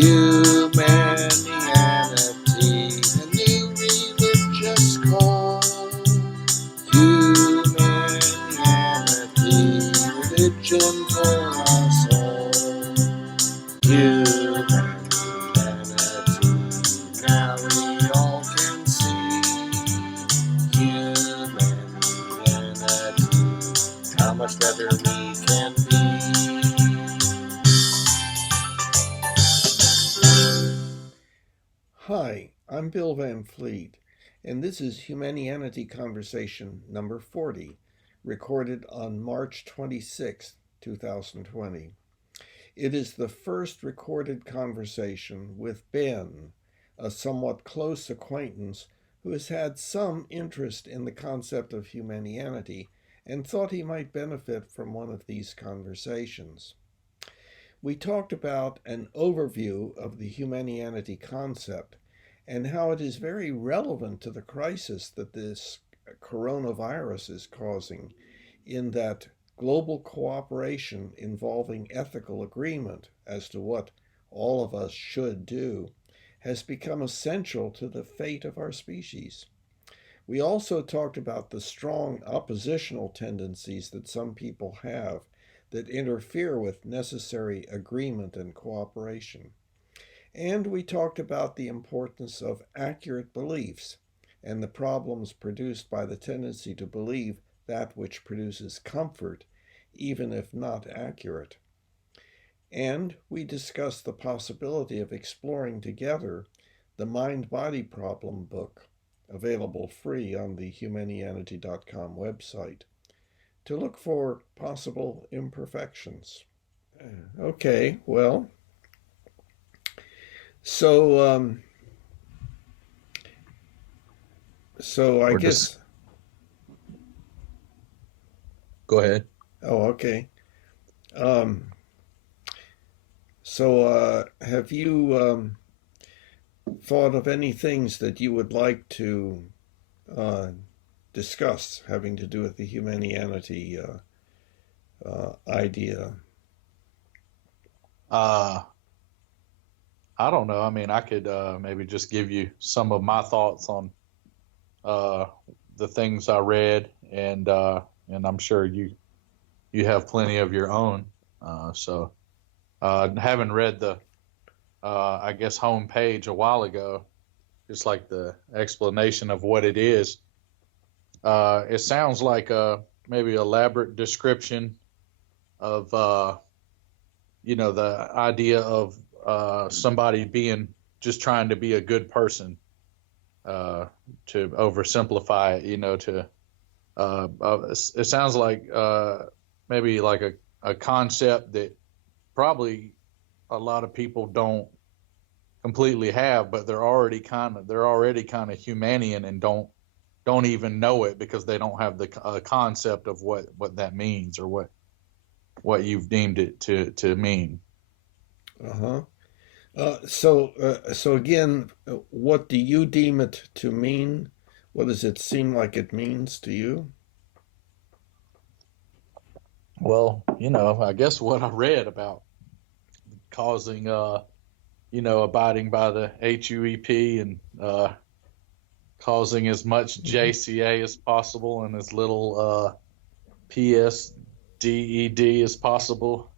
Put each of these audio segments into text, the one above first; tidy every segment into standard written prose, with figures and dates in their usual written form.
Humanianity, a new religious call. Humanianity, religion for us all. Humanity, now we all can see. Humanity, how much better we can be. Hi, I'm Bill Van Fleet, and this is Humanianity Conversation number 40, recorded on March 26, 2020. It is the first recorded conversation with Ben, a somewhat close acquaintance who has had some interest in the concept of humanianity and thought he might benefit from one of these conversations. We talked about an overview of the humanianity concept and how it is very relevant to the crisis that this coronavirus is causing, in that global cooperation involving ethical agreement as to what all of us should do has become essential to the fate of our species. We also talked about the strong oppositional tendencies that some people have that interfere with necessary agreement and cooperation. And we talked about the importance of accurate beliefs and the problems produced by the tendency to believe that which produces comfort, even if not accurate. And we discussed the possibility of exploring together the Mind-Body Problem book, available free on the humanianity.com website, to look for possible imperfections. Okay, well, so I guess. Go ahead. Oh, okay. Have you thought of any things that you would like to discuss having to do with the humanity idea? I don't know. I mean, I could maybe just give you some of my thoughts on the things I read, and I'm sure you have plenty of your own. Having read the I guess homepage a while ago, just like the explanation of what it is. It sounds like a maybe elaborate description of the idea of somebody being just trying to be a good person, to oversimplify it. It sounds like maybe like a concept that probably a lot of people don't completely have, but they're already kind of Humanian and don't even know it because they don't have the concept of what that means or what you've deemed it to mean. Uh-huh. So again, what do you deem it to mean? What does it seem like it means to you? Well, I guess what I read about causing, abiding by the HUEP and causing as much JCA as possible and as little PSDED as possible.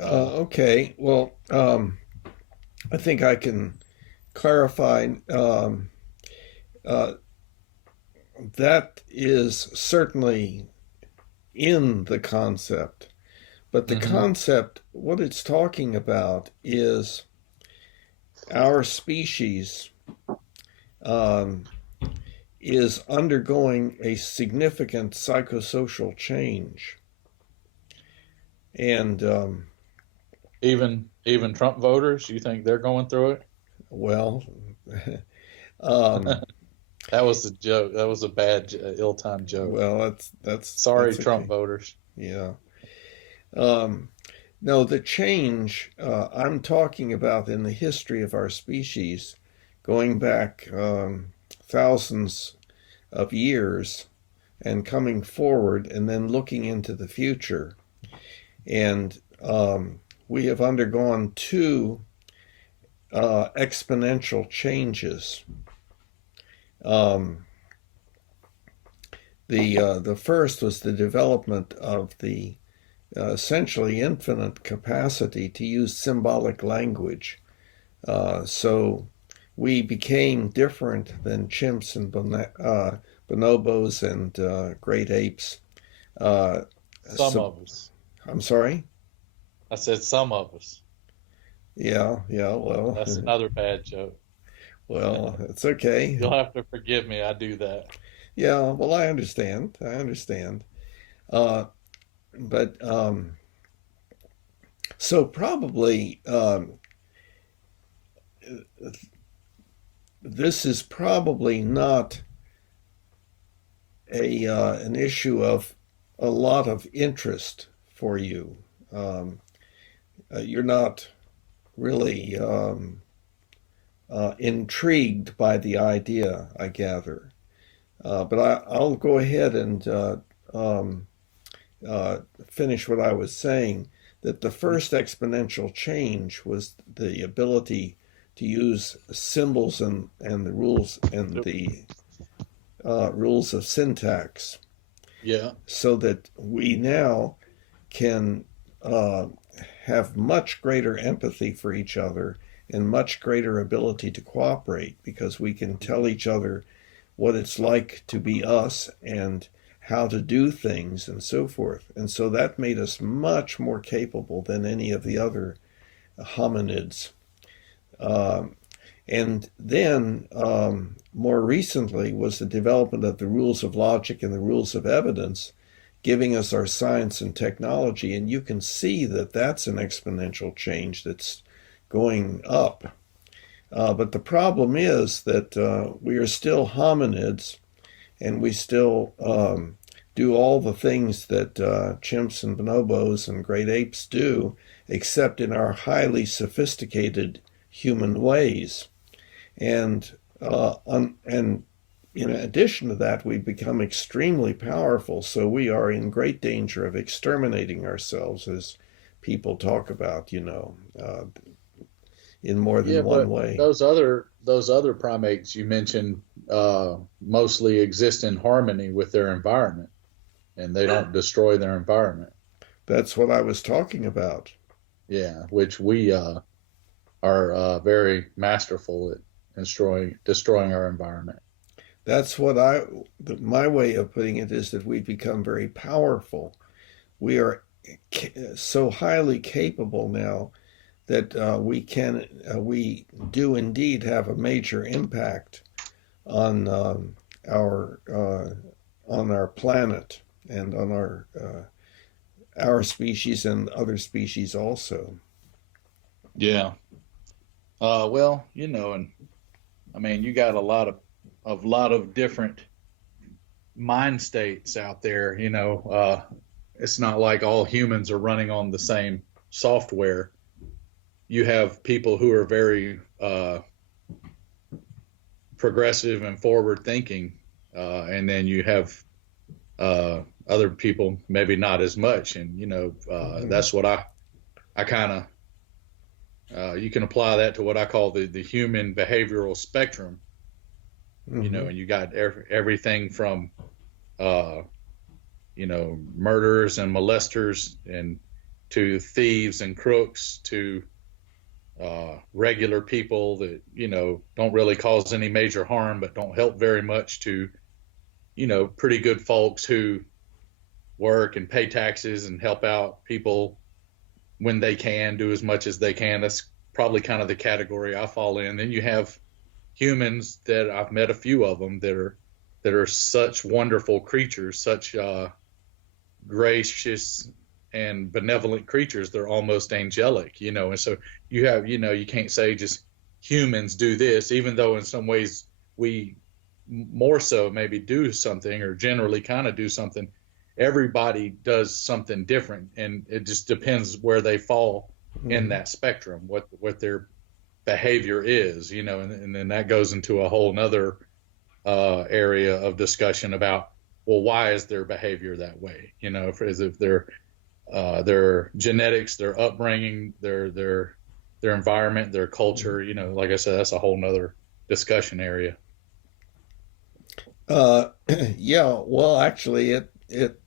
Okay, well, I think I can clarify. That is certainly in the concept, but the concept, what it's talking about is our species is undergoing a significant psychosocial change. And even Trump voters, you think they're going through it? Well, that was a joke. That was a bad, ill-timed joke. Well, that's sorry, that's Trump voters. Yeah. No, the change I'm talking about in the history of our species, going back thousands of years and coming forward and then looking into the future. And we have undergone two exponential changes. Um, the first was the development of the essentially infinite capacity to use symbolic language. So we became different than chimps and bonobos and great apes. Uh, Some so, of us. I'm sorry? I said some of us. Yeah, yeah, well, That's another bad joke. well, it's okay. You'll have to forgive me. I do that. Yeah, well, I understand. I understand. Uh, but so probably this is probably not an issue of a lot of interest for you. Um, you're not really intrigued by the idea, I gather. I'll go ahead and um, finish what I was saying. That the first exponential change was the ability to use symbols and the rules of syntax, Yeah. so that we now can uh, have much greater empathy for each other and much greater ability to cooperate because we can tell each other what it's like to be us and how to do things and so forth. And so that made us much more capable than any of the other hominids. Um, and then more recently was the development of the rules of logic and the rules of evidence, giving us our science and technology. And you can see that that's an exponential change that's going up. But the problem is that we are still hominids and we still do all the things that chimps and bonobos and great apes do, except in our highly sophisticated human ways. And and in addition to that, we've become extremely powerful. So we are in great danger of exterminating ourselves, as people talk about, in more Yeah, than one but way. those other primates you mentioned mostly exist in harmony with their environment, and they don't destroy their environment. That's what I was talking about. Yeah, which we are very masterful at destroying our environment. That's my way of putting it is that we've become very powerful. We are so highly capable now that we do indeed have a major impact on our on our planet and on our species and other species also. Yeah. Well, and I mean, you got a lot of different mind states out there. It's not like all humans are running on the same software. You have people who are very progressive and forward thinking, and then you have other people maybe not as much. And Mm-hmm. that's what I kind of you can apply that to what I call the human behavioral spectrum. Mm-hmm. And you got everything from uh, murderers and molesters and to thieves and crooks to regular people that don't really cause any major harm but don't help very much to pretty good folks who work and pay taxes and help out people when they can, do as much as they can. That's probably kind of the category I fall in. Then you have humans that I've met a few of them that are such wonderful creatures, such gracious and benevolent creatures. They're almost angelic, and so you can't say just humans do this, even though in some ways we more so maybe do something or generally kind of do something. Everybody does something different, and it just depends where they fall in Mm-hmm. that spectrum, what their behavior is, and then that goes into a whole nother area of discussion about, well, why is their behavior that way? As if their genetics, their upbringing, their their environment, their culture. You know, like I said, that's a whole nother discussion area. Uh, yeah, well, actually, it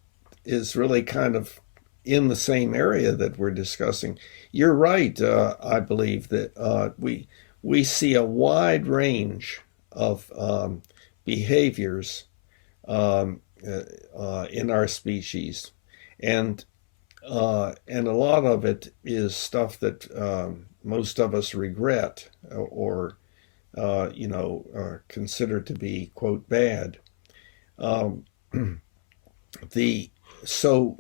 is really kind of in the same area that we're discussing. You're right. I believe that we see a wide range of behaviors um, in our species, and and a lot of it is stuff that most of us regret or consider to be quote bad. Um, the so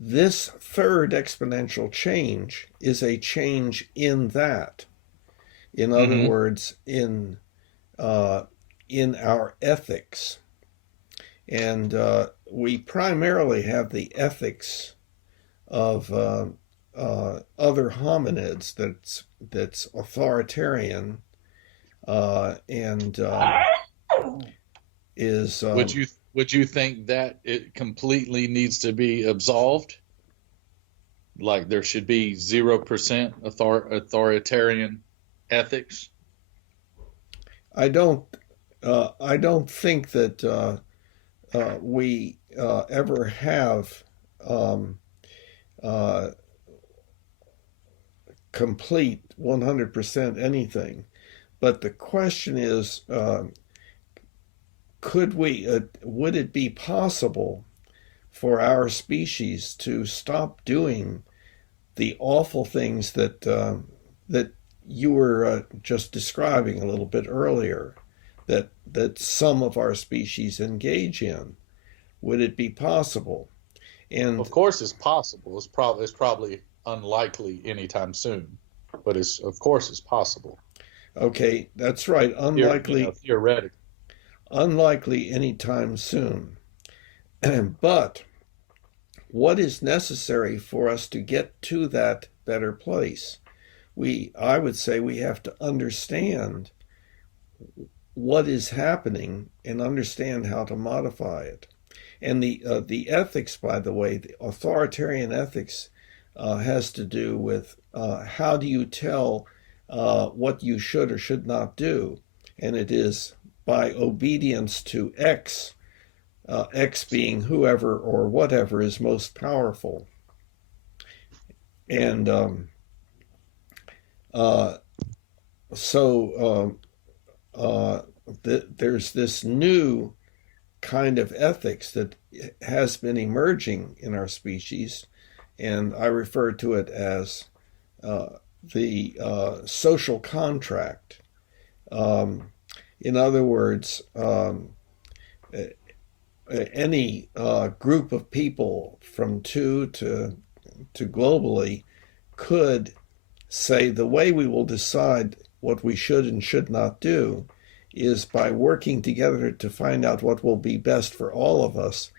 this third exponential change is a change in that. In other Mm-hmm. words, uh, in our ethics, and we primarily have the ethics of other hominids that's authoritarian and is Would you think that it completely needs to be absolved? Like there should be 0% authoritarian ethics? I don't I don't think that we ever have um, uh, complete 100% anything. But the question is, would it be possible for our species to stop doing the awful things that you were just describing a little bit earlier, that some of our species engage in? Would it be possible? Of And course, it's possible. It's probably unlikely anytime soon, but it's of course it's possible. okay, that's right. Theoretically. Unlikely anytime soon. But what is necessary for us to get to that better place? I would say we have to understand what is happening and understand how to modify it. And the ethics, by the way, the authoritarian ethics, has to do with how do you tell what you should or should not do, and it is by obedience to X, X being whoever or whatever is most powerful. And uh, so there's this new kind of ethics that has been emerging in our species, and I refer to it as uh, the social contract. Um, in other words, any group of people from two to globally could say the way we will decide what we should and should not do is by working together to find out what will be best for all of us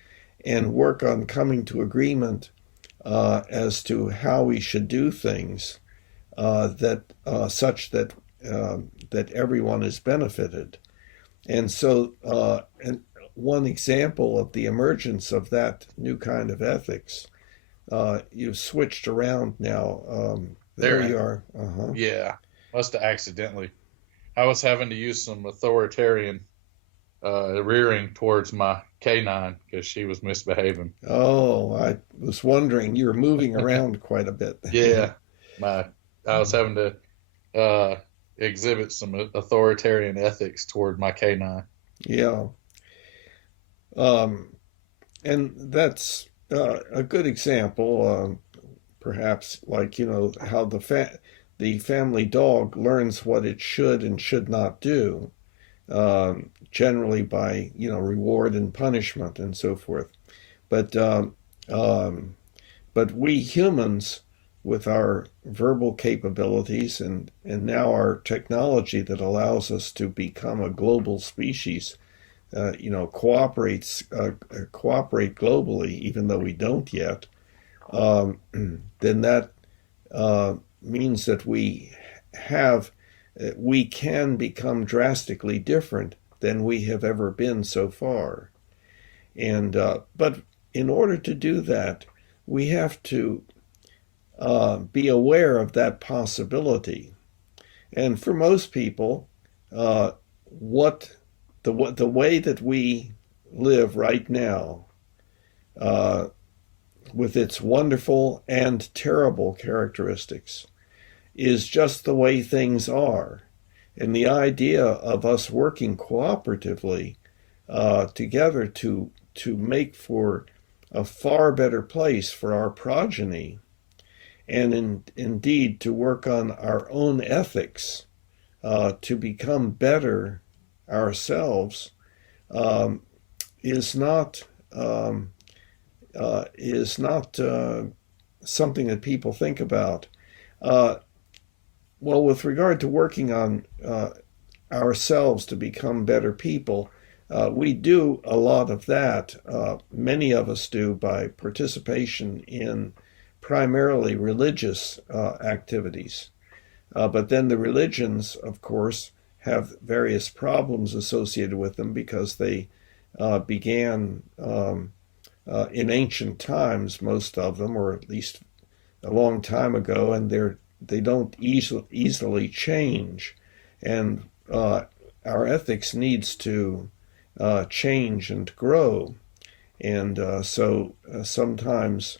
and work on coming to agreement as to how we should do things that such that that everyone is benefited. And so, and one example of the emergence of that new kind of ethics, you've switched around now. There you There, are. Uh-huh. yeah, must have accidentally. I was having to use some authoritarian rearing towards my canine because she was misbehaving. Oh, I was wondering. You're moving around quite a bit. Yeah, my I was having to uh, exhibit some authoritarian ethics toward my canine. Yeah. Um, and that's a good example, perhaps, like how the family dog learns what it should and should not do, generally by reward and punishment and so forth. But um, but we humans, with our verbal capabilities and now our technology that allows us to become a global species, cooperate globally, even though we don't yet, um, then that means that have we can become drastically different than we have ever been so far. And but in order to do that, we have to be aware of that possibility. And for most people, what the way that we live right now, uh, with its wonderful and terrible characteristics, is just the way things are. And the idea of us working cooperatively together to make for a far better place for our progeny, and indeed to work on our own ethics to become better ourselves, um, is not um, something that people think about. Uh, well, with regard to working on ourselves to become better people, we do a lot of that. Many of us do by participation in primarily religious activities. But then the religions, of course, have various problems associated with them because they began in ancient times, most of them, or at least a long time ago, and they don't easily change. And our ethics needs to change and grow. And so sometimes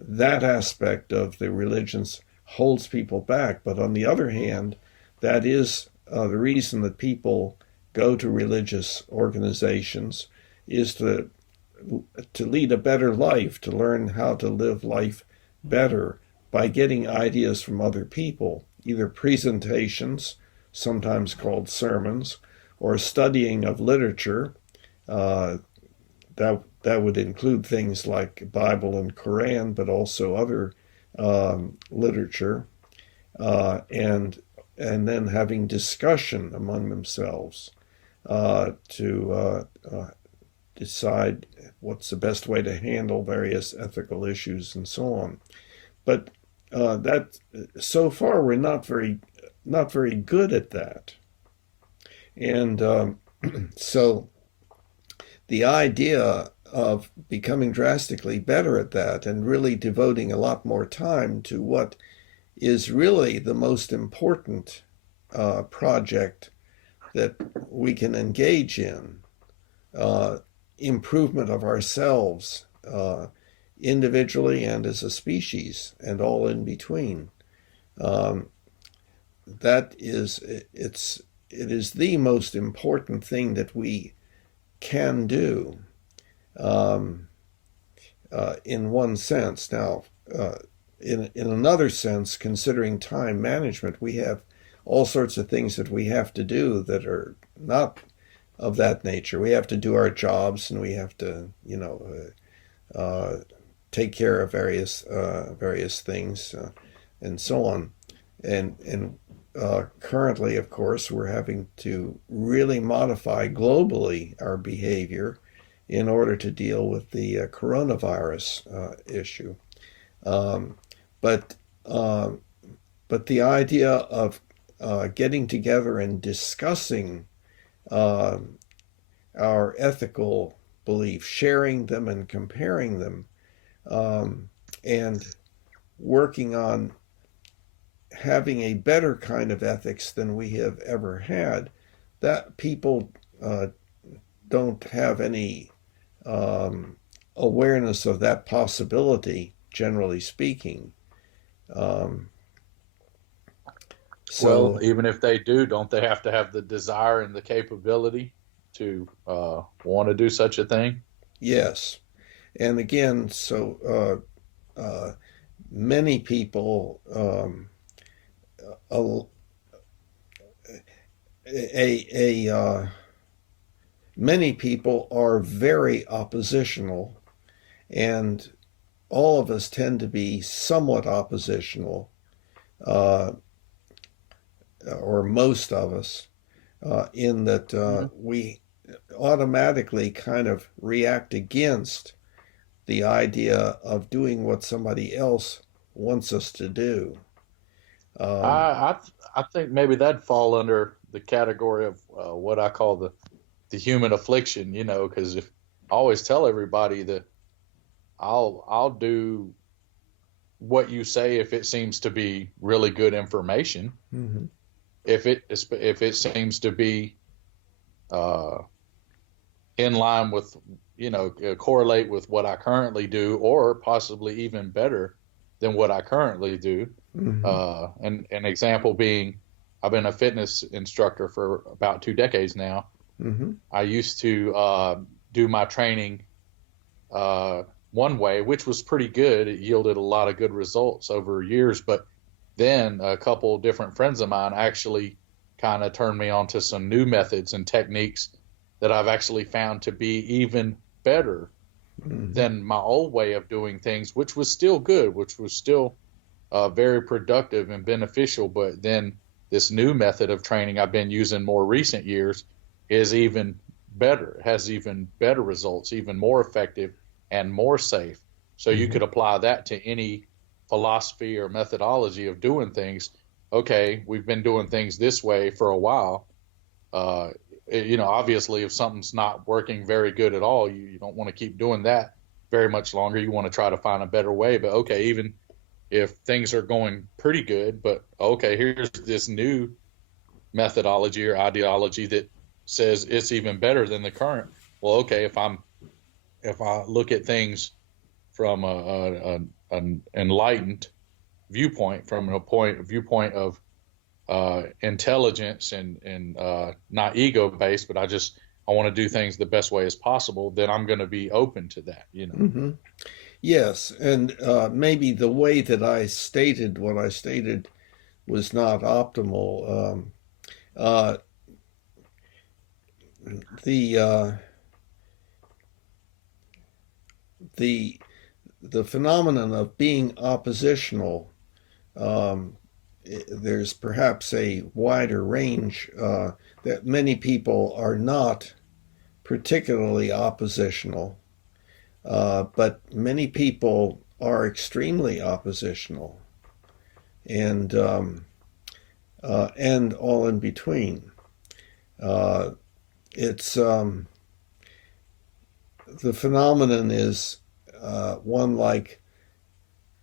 that aspect of the religions holds people back. But on the other hand, that is the reason that people go to religious organizations, is to lead a better life, to learn how to live life better by getting ideas from other people, either presentations, sometimes called sermons, or studying of literature. That would include things like Bible and Quran, but also other literature, and then having discussion among themselves to decide what's the best way to handle various ethical issues and so on. But that so far we're not very good at that, and so the idea of becoming drastically better at that and really devoting a lot more time to what is really the most important project that we can engage in, improvement of ourselves individually and as a species and all in between. That is, it is the most important thing that we can do, in one sense. Now, in another sense, considering time management, we have all sorts of things that we have to do that are not of that nature. We have to do our jobs, and we have to, take care of various things, and so on. And currently, of course, we're having to really modify globally our behavior in order to deal with the coronavirus issue. Um, but the idea of getting together and discussing uh, our ethical beliefs, sharing them and comparing them, and working on having a better kind of ethics than we have ever had, that people don't have any awareness of that possibility, generally speaking. Um, Well, so, even if they do, don't they have to have the desire and the capability to want to do such a thing? yes. And again, so many people, a, many people are very oppositional, and all of us tend to be somewhat oppositional, uh, or most of us, in that Mhm. we automatically kind of react against the idea of doing what somebody else wants us to do. I, Um, I think maybe that'd fall under the category of what I call the human affliction, because if I always tell everybody that I'll do what you say if it seems to be really good information. Mm-hmm. If it seems to be uh, in line with, correlate with what I currently do, or possibly even better than what I currently do. Mm-hmm. And an example being, I've been a fitness instructor for about 2 decades now. Mm-hmm. I used to do my training one way, which was pretty good. It yielded a lot of good results over years. But then a couple different friends of mine actually kind of turned me on to some new methods and techniques that I've actually found to be even better Mm-hmm. than my old way of doing things, which was still good, which was still very productive and beneficial. But then this new method of training I've been using more recent years is even better, has even better results, even more effective and more safe. So you Mm-hmm. could apply that to any philosophy or methodology of doing things. Okay, we've been doing things this way for a while. Uh, Obviously, if something's not working very good at all, you don't want to keep doing that very much longer. You want to try to find a better way. But okay, even if things are going pretty good, but okay, here's this new methodology or ideology that says it's even better than the current. Well, okay, if I look at things from an enlightened viewpoint, from a viewpoint of intelligence and not ego based, but I want to do things the best way as possible, then I'm going to be open to that. Mm-hmm. Yes, and maybe the way that I stated what I stated was not optimal. Uh, the uh, the the phenomenon of being oppositional, um, there's perhaps a wider range that many people are not particularly oppositional, but many people are extremely oppositional, and and all in between. It's The phenomenon is one like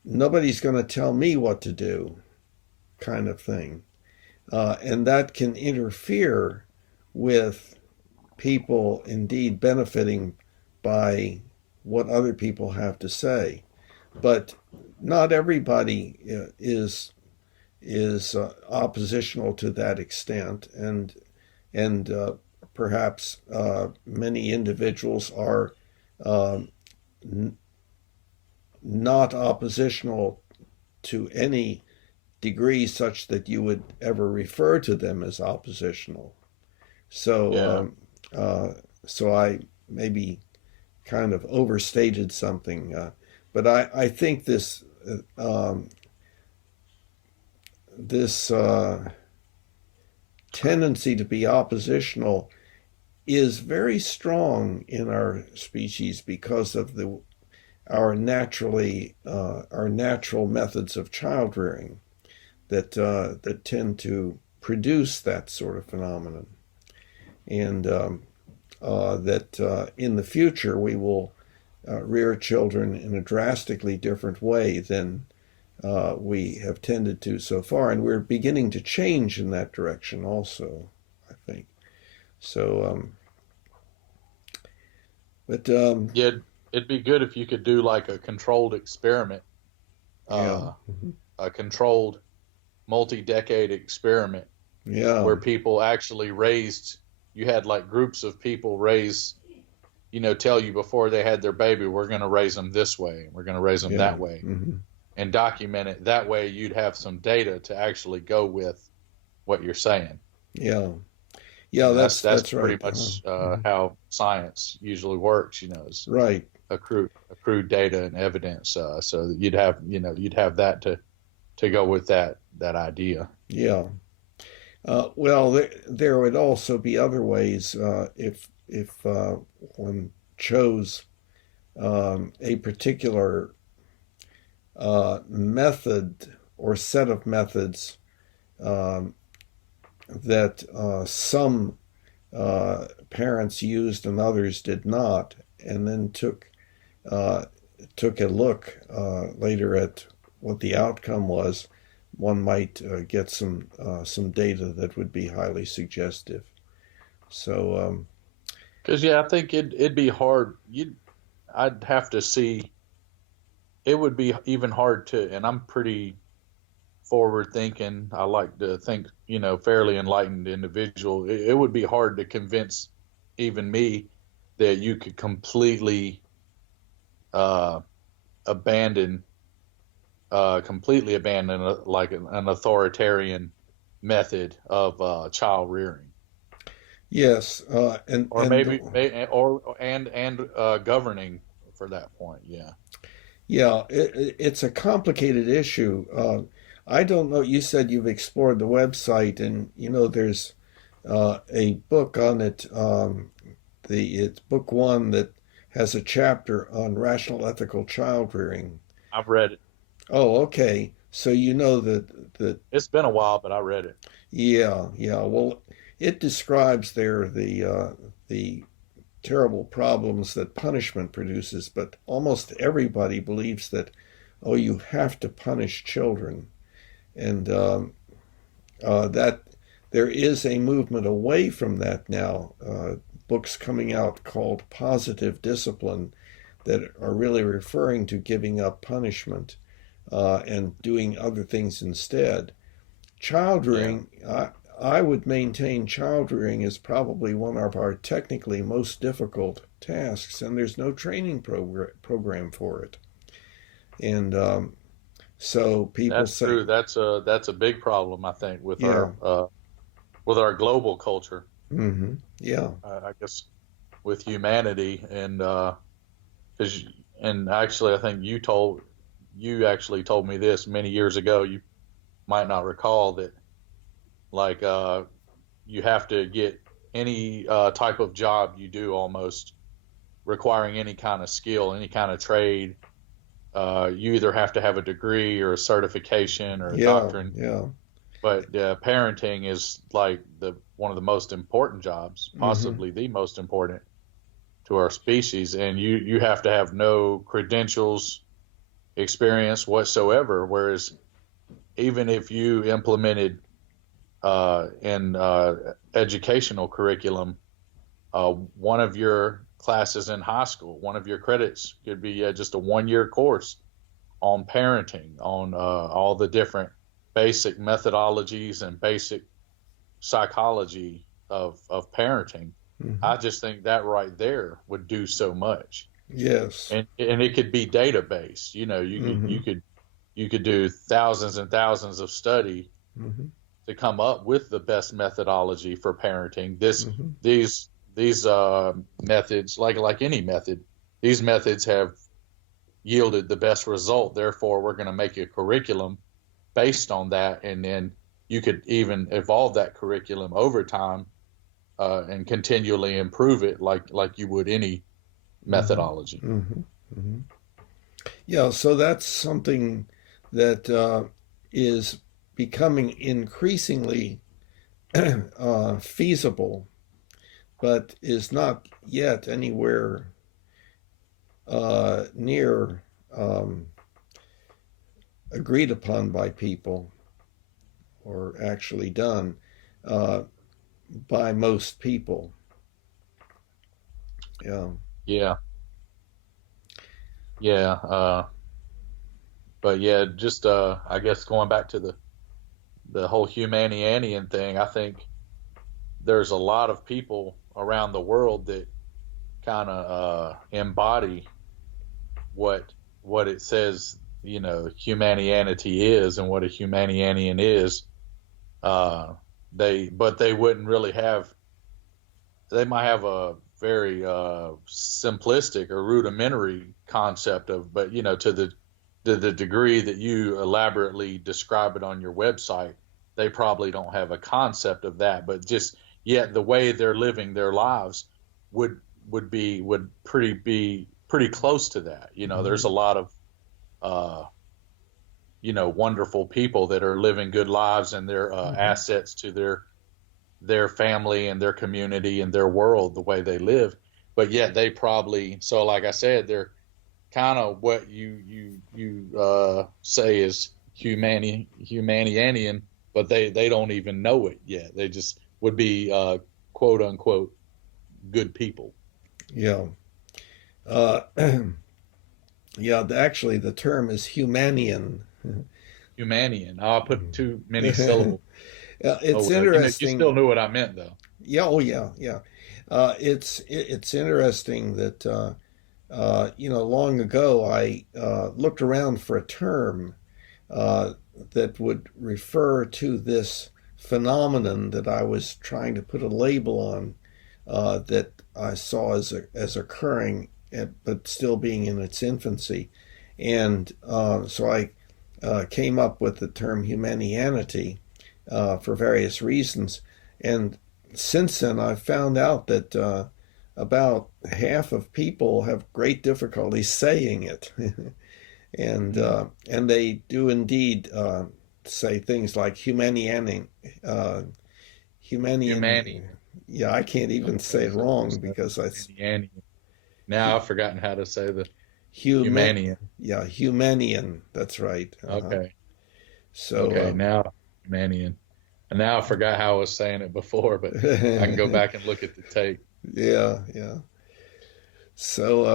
nobody's going to tell me what to do kind of thing. And that can interfere with people indeed benefiting by what other people have to say. But not everybody is oppositional to that extent, and perhaps many individuals are um, n- not oppositional to any degree such that you would ever refer to them as oppositional. So, Yeah, so I maybe kind of overstated something, but I think this tendency to be oppositional is very strong in our species because of our natural methods of child rearing that tend to produce that sort of phenomenon, and that in the future we will rear children in a drastically different way than we have tended to so far, and we're beginning to change in that direction also, I think. So, but yeah, it'd be good if you could do like a controlled experiment, yeah, uh, a controlled multi-decade experiment yeah, where people actually raised. You had like groups of people raise, tell you before they had their baby, we're going to raise them this way, we're going to raise them yeah, that way, hmm and document it. That way, you'd have some data to actually go with what you're saying. yeah, yeah. And that's That's pretty right. much Mhm. how science usually works. Is Right. accrued data and evidence. So that you'd have that to go with that idea. Yeah. Well, there would also be other ways if one chose a particular method or set of methods um, that some parents used and others did not, and then uh, took a look later at what the outcome was, one might get some data that would be highly suggestive. So Because yeah, I think it'd be hard. I'd have to see. It would be even hard to, and I'm pretty forward thinking. I like to think, fairly enlightened individual. It would be hard to convince even me that you could uh, abandon, like an authoritarian method of child rearing, yes, or maybe, or and governing for that point. Yeah. yeah, it's a complicated issue. I don't know. You said you've explored the website, and there's a book on it. It's book one that has a chapter on rational ethical child rearing. I've read it. Oh, okay. So you know that It's been a while, but I read it. yeah, yeah. Well, it describes there the terrible problems that punishment produces, but almost everybody believes that, oh, you have to punish children, and that there is a movement away from that now. Books coming out called Positive Discipline that are really referring to giving up punishment and doing other things instead. Child Yeah, rearing, I would maintain child rearing is probably one of our technically most difficult tasks, and there's no training program for it. And so people that's say, true. That's a big problem, I think, yeah, with our global culture. yeah, I guess with humanity, and because and actually, I think you actually told me this many years ago. You might not recall that, like, you have to get any type of job you do, almost requiring any kind of skill, any kind of trade. You either have to have a degree or a certification or a yeah, doctrine. yeah. But parenting is like the one of the most important jobs, hmm possibly the most important to our species, and you have to have no credentials, experience whatsoever. Whereas even if you implemented in educational curriculum, one of your classes in high school, one of your credits could be just a 1 year course on parenting, on all the different basic methodologies and basic psychology of parenting. hmm I just think that right there would do so much. Yes. And it could be data based. hmm You could do thousands and thousands of study hmm to come up with the best methodology for parenting. hmm These methods, like any method, these methods have yielded the best result. Therefore, we're going to make a curriculum based on that, and then you could even evolve that curriculum over time and continually improve it, like you would any hmm methodology. hmm hmm Yeah, so that's something that is becoming increasingly feasible, but is not yet anywhere near um, agreed upon by people or actually done uh, by most people. Yeah. Yeah, yeah. But yeah, just I guess going back to the whole Humanianian thing, I think there's a lot of people around the world that kind of embody what what it says, Humanianity is and what a Humanianian is. Uh, they wouldn't really have. They might have a very simplistic or rudimentary concept of, but to the degree that you elaborately describe it on your website, they probably don't have a concept of that. But just yet the way they're living their lives would be pretty close to that. There's hmm a lot of uh, wonderful people that are living good lives, and they're hmm assets to their family and their community and their world, the way they live. But yet they probably, so like I said, they're kind of what you say is Humanian, but they don't even know it yet. They just would be quote unquote good people. Yeah. Uh, yeah, actually, the term is Humanian. Humanian. Oh, I put too many syllables. It's Oh well, you still interesting. knew what I meant though. Yeah, oh yeah, yeah. It's interesting that long ago I looked around for a term uh, that would refer to this phenomenon that I was trying to put a label on, that I saw as occurring, but still being in its infancy, and so I came up with the term humanianity for various reasons, and since then I've found out that about half of people have great difficulty saying it. And they do indeed say things like humanian, humanian. Humanian. Yeah, I can't even say it wrong because that's Humanian. Now I've forgotten how to say the human. Humanian. Yeah, humanian. That's right. Okay. So, Okay. Now Humanian. And now I forgot how I was saying it before, but I can go back and look at the tape. yeah, yeah. So,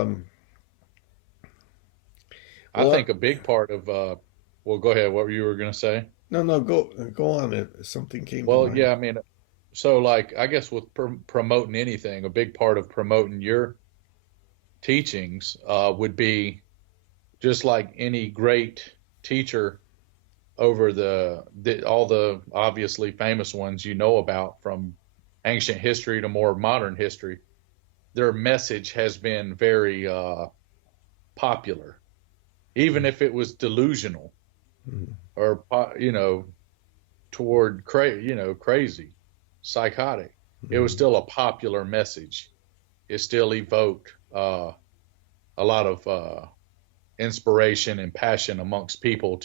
I well, think a big part of well, go ahead. What you were going to say? no, no, go on. If something came to Well, mind. yeah. I mean, so like I guess with promoting anything, a big part of promoting your teachings would be just like any great teacher over all the obviously famous ones you know about from ancient history to more modern history. Their message has been very popular, even if it was delusional Mhm. or toward crazy, psychotic. It was Mhm. still a popular message. It still evoked a lot of inspiration and passion amongst people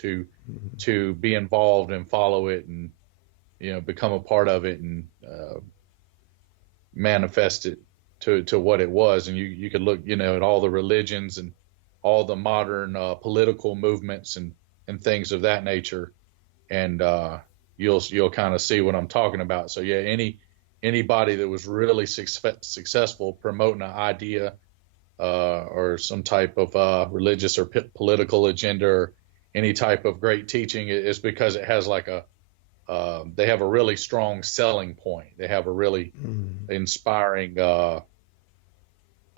Mhm. to be involved and follow it and become a part of it and manifest it to what it was. And you could look at all the religions and all the modern political movements and things of that nature, and you'll kind of see what I'm talking about. So yeah, anybody that was really successful promoting an idea or some type of religious or political agenda or any type of great teaching is because it has like they have a really strong selling point. They have a really Mhm. inspiring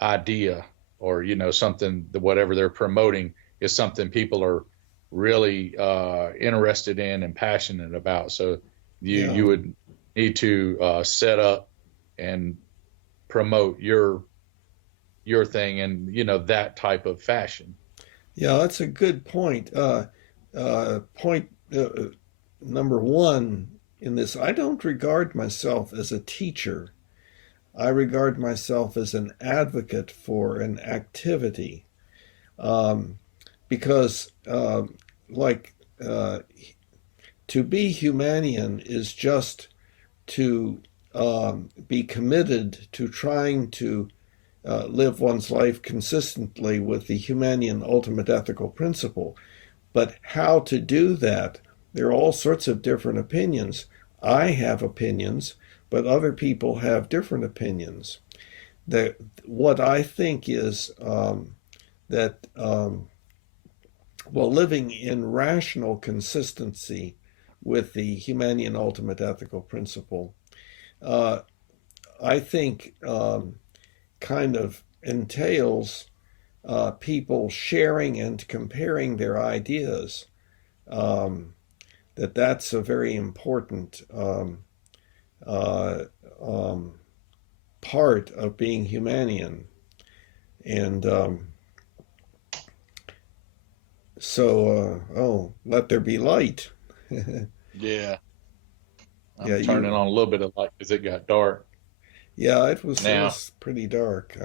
idea, or something that whatever they're promoting is something people are really interested in and passionate about. So you Yeah. would need to set up and promote your thing in that type of fashion. Yeah, that's a good point. Point number one in this, I don't regard myself as a teacher. I regard myself as an advocate for an activity, um, because, like, uh, to be humanian is just to be committed to trying to live one's life consistently with the Humanian ultimate ethical principle. But how to do that, there are all sorts of different opinions. I have opinions, but other people have different opinions. The, what I think is that, living in rational consistency with the Humanian ultimate ethical principle, uh, I think kind of entails people sharing and comparing their ideas. Um, that's a very important uh, um, part of being Humanian. And let there be light. Yeah, Yeah, I'm turning on a little bit of light because it got dark. yeah, it Now, was pretty dark.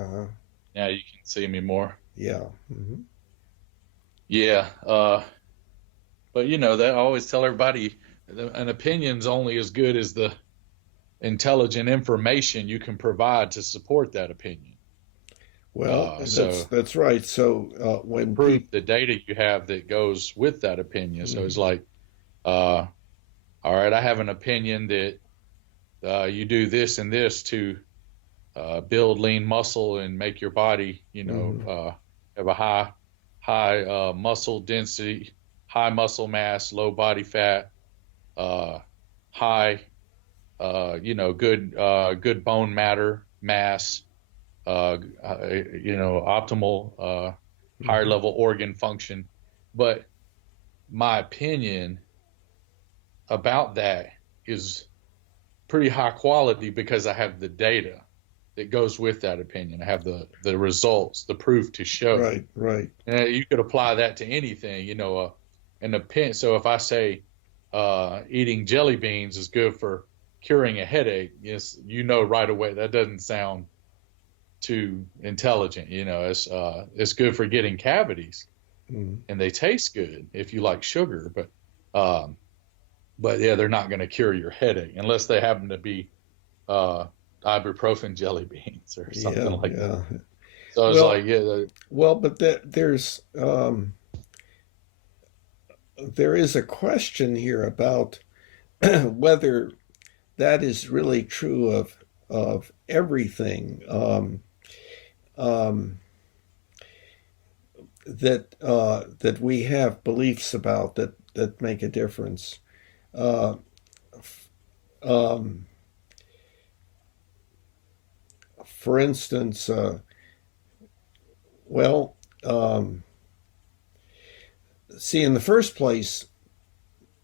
now you can see me more. Yeah. Hmm. Yeah, but they always tell everybody an opinion's only as good as the intelligent information you can provide to support that opinion. Well, So that's right. So the when proof, people, the data you have that goes with that opinion. So it's mm, like, uh, all right, I have an opinion that you do this and this to build lean muscle and make your body, mm, have a high muscle density, high muscle mass, low body fat, uh, high, good bone matter mass, optimal, higher mm, level organ function. But my opinion about that is pretty high quality because I have the data that goes with that opinion. I have the results, the proof to show. right, right, And you could apply that to anything, an opinion. So if I say eating jelly beans is good for curing a headache, yes, right away that doesn't sound too intelligent. It's good for getting cavities, mm, and they taste good if you like sugar, um, but yeah, they're not going to cure your headache unless they happen to be uh, ibuprofen jelly beans or something yeah, like that. yeah. So I was Well, like, yeah, well, but there is a question here about whether that is really true of everything. Um, that we have beliefs about that make a difference. Uh, um, for instance, well, um, see, in the first place,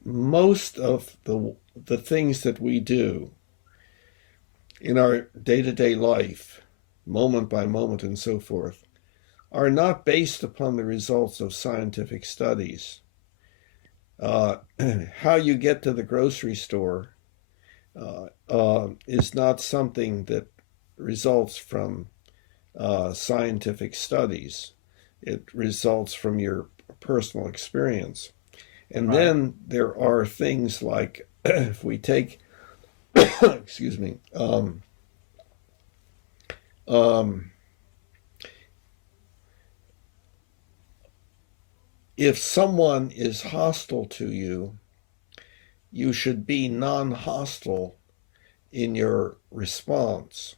most of the things that we do in our day-to-day life, moment by moment, and so forth, are not based upon the results of scientific studies. Uh, how you get to the grocery store is not something that results from scientific studies. It results from your personal experience. And right. then there are things like, if we take, excuse me, um, if someone is hostile to you, you should be non hostile in your response.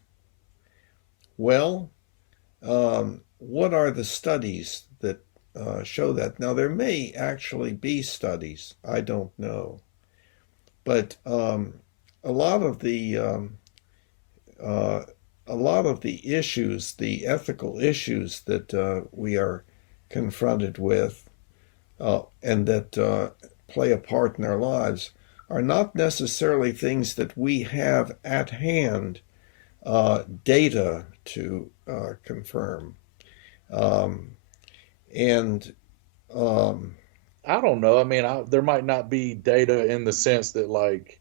Well, what are the studies that show that? Now, there may actually be studies, I don't know, but a lot of the uh, a lot of the issues, the ethical issues that we are confronted with, and that play a part in our lives, are not necessarily things that we have at hand data to confirm. Um, and um, I don't know. I mean, there might not be data in the sense that like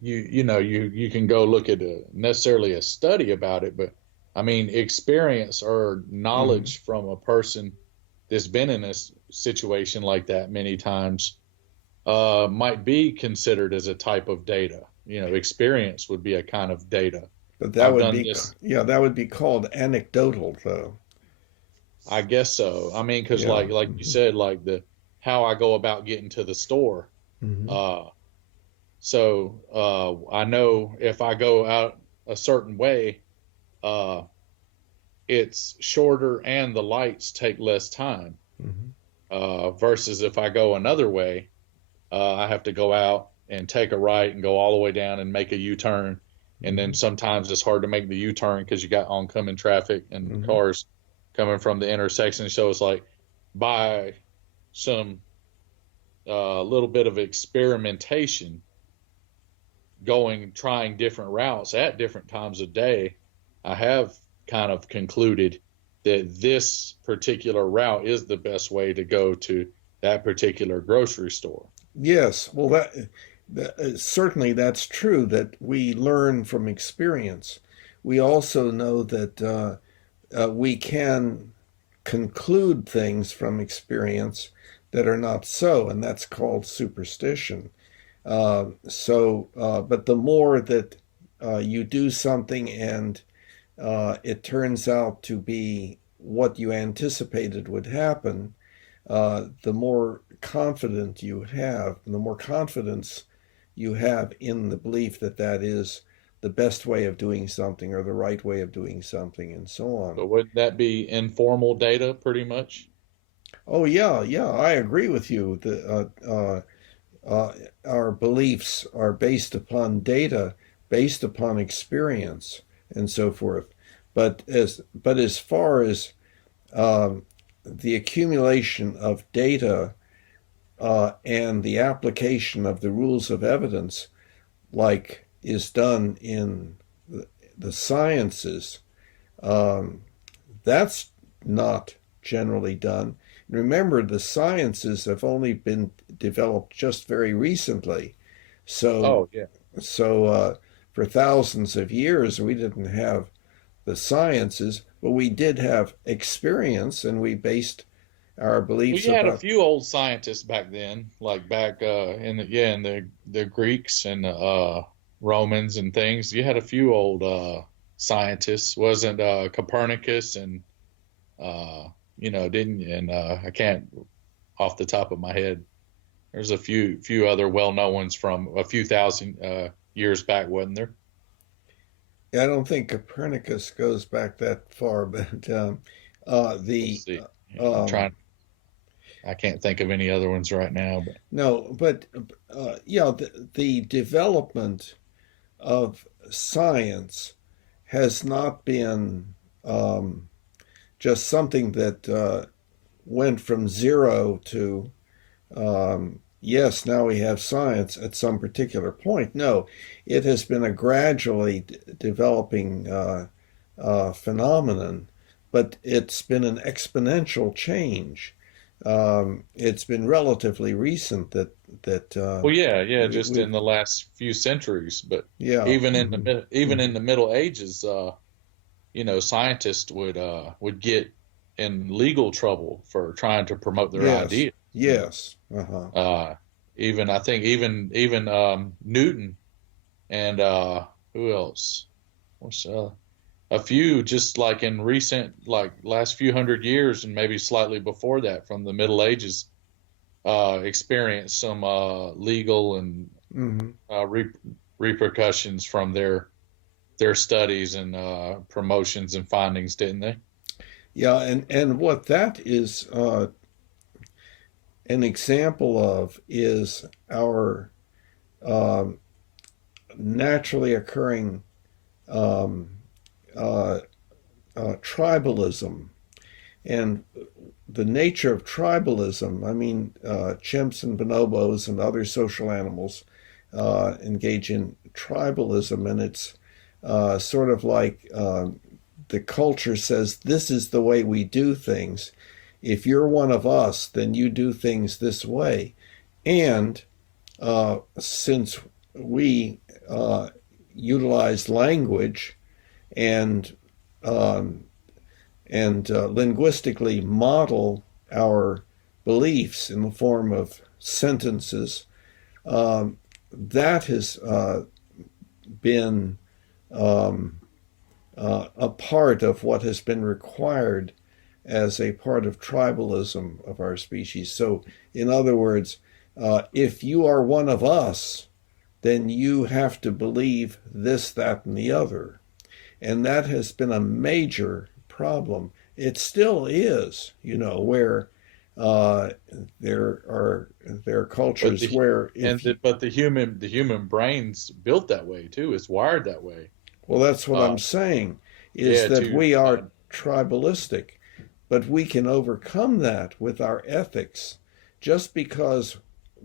you can go look at necessarily a study about it, but I mean experience or mhm. knowledge from a person that's been in a situation like that many times might be considered as a type of data. Experience would be a kind of data. But that I've would done be, this. yeah, that would be called anecdotal, though. I guess so. I mean, because Yeah. like you Hmm. said, like the how I go about getting to the store. Hmm. Uh, I know if I go out a certain way, uh, it's shorter and the lights take less time. Hmm. Versus if I go another way, I have to go out and take a right and go all the way down and make a U-turn. And then Hmm. sometimes it's hard to make the U-turn because you got oncoming traffic and Hmm. cars coming from the intersection. So it's like by some little bit of experimentation, trying different routes at different times of day, I have kind of concluded that this particular route is the best way to go to that particular grocery store. Yes. Well, certainly that's true that we learn from experience. We also know that we can conclude things from experience that are not so, and that's called superstition. But the more that you do something and it turns out to be what you anticipated would happen, the more confident you have, the more confidence you have in the belief that that is the best way of doing something or the right way of doing something, and so on. But wouldn't that be informal data pretty much? Oh yeah, yeah, I agree with you. Our beliefs are based upon data, based upon experience, and so forth. But as far as the accumulation of data and the application of the rules of evidence, like is done in the sciences, um, that's not generally done. Remember, the sciences have only been developed just very recently. So, Oh yeah. so for thousands of years, we didn't have the sciences, but we did have experience, and we based our Well, beliefs you had a about. few old scientists back then, like back in the Greeks and the Romans and things. You had a few old scientists. Wasn't Copernicus and didn't and I can't off the top of my head. There's a few other well-known ones from a few thousand years back, wasn't there? I don't think Copernicus goes back that far, but Let's the see. I'm um, trying. I can't think of any other ones right now, but no, but yeah, the development of science has not been um, just something that went from zero to yes, now we have science at some particular point. No, it has been a gradually developing phenomenon, but it's been an exponential change. It's been relatively recent that well, yeah, just we've in the last few centuries. But yeah. Mm-hmm, even mm-hmm. in the Middle Ages, scientists would get in legal trouble for trying to promote their Yes, idea. You know, yes, uh-huh. even I think even Newton and who else? What's a few just like in recent like last few hundred years and maybe slightly before that from the Middle Ages experienced some legal and Mm-hmm. repercussions from their studies and promotions and findings, didn't they? Yeah, and what that is an example of is our um, naturally occurring um, uh, tribalism. And the nature of tribalism, I mean, chimps and bonobos and other social animals engage in tribalism, and it's sort of like the culture says this is the way we do things. If you're one of us, then you do things this way. And since we utilize language and um, linguistically model our beliefs in the form of sentences, that has been um, a part of what has been required as a part of tribalism of our species. So, in other words, if you are one of us, then you have to believe this, that, and the other. And that has been a major problem. It still is, where uh, there are But cultures the where if you, but the human brain's built that way too. It's wired that way. well, that's what Uh, I'm saying, is yeah, that to we are tribalistic, but we can overcome that with our ethics. Just because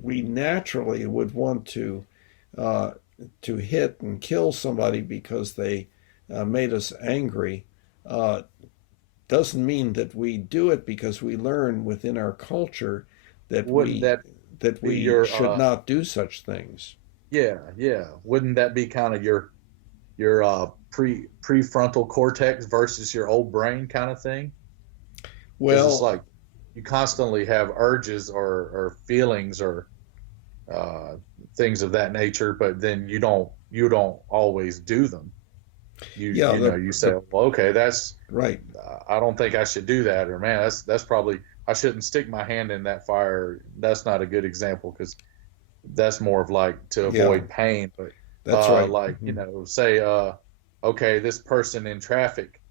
we naturally would want uh, to hit and kill somebody because they made us angry, uh, doesn't mean that we do it because we learn within our culture that wouldn't we that that be we your should not do such things. yeah, wouldn't that be kind of your prefrontal cortex versus your old brain kind of thing? Because it's Well, like you constantly have urges or feelings or uh, things of that nature, but then you don't always do them. Yeah, You say, well, okay, that's right. I don't think I should do that, or man, that's probably I shouldn't stick my hand in that fire. That's not a good example because that's more of like to Yeah, avoid pain. But that's right. like say okay, this person in traffic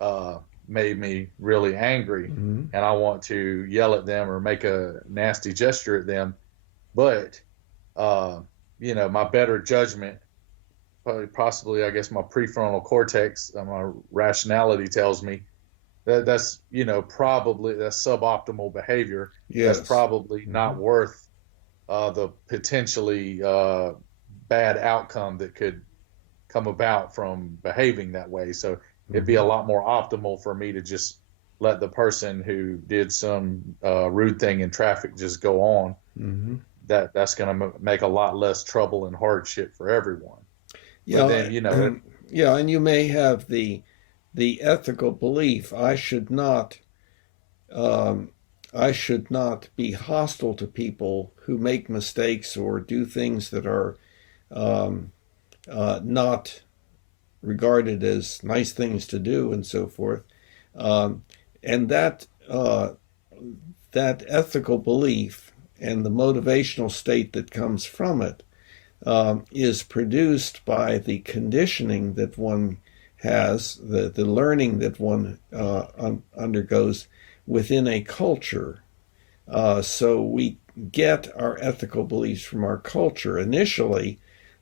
uh, made me really angry, Mm-hmm. and I want to yell at them or make a nasty gesture at them, but uh, my better judgment, possibly I guess my prefrontal cortex, my rationality tells me that's probably that's suboptimal behavior. That's Yes. probably Mm-hmm. not worth the potentially bad outcome that could come about from behaving that way. So it'd be Mm-hmm. a lot more optimal for me to just let the person who did some rude thing in traffic just go on. Mm-hmm. That's going to make a lot less trouble and hardship for everyone. But Yeah, then yeah, and you may have the ethical belief um, I should not be hostile to people who make mistakes or do things that are um, not regarded as nice things to do and so forth. Um, and that ethical belief and the motivational state that comes from it is produced by the conditioning that one has, the learning that one undergoes within a culture. So we get our ethical beliefs from our culture. Initially,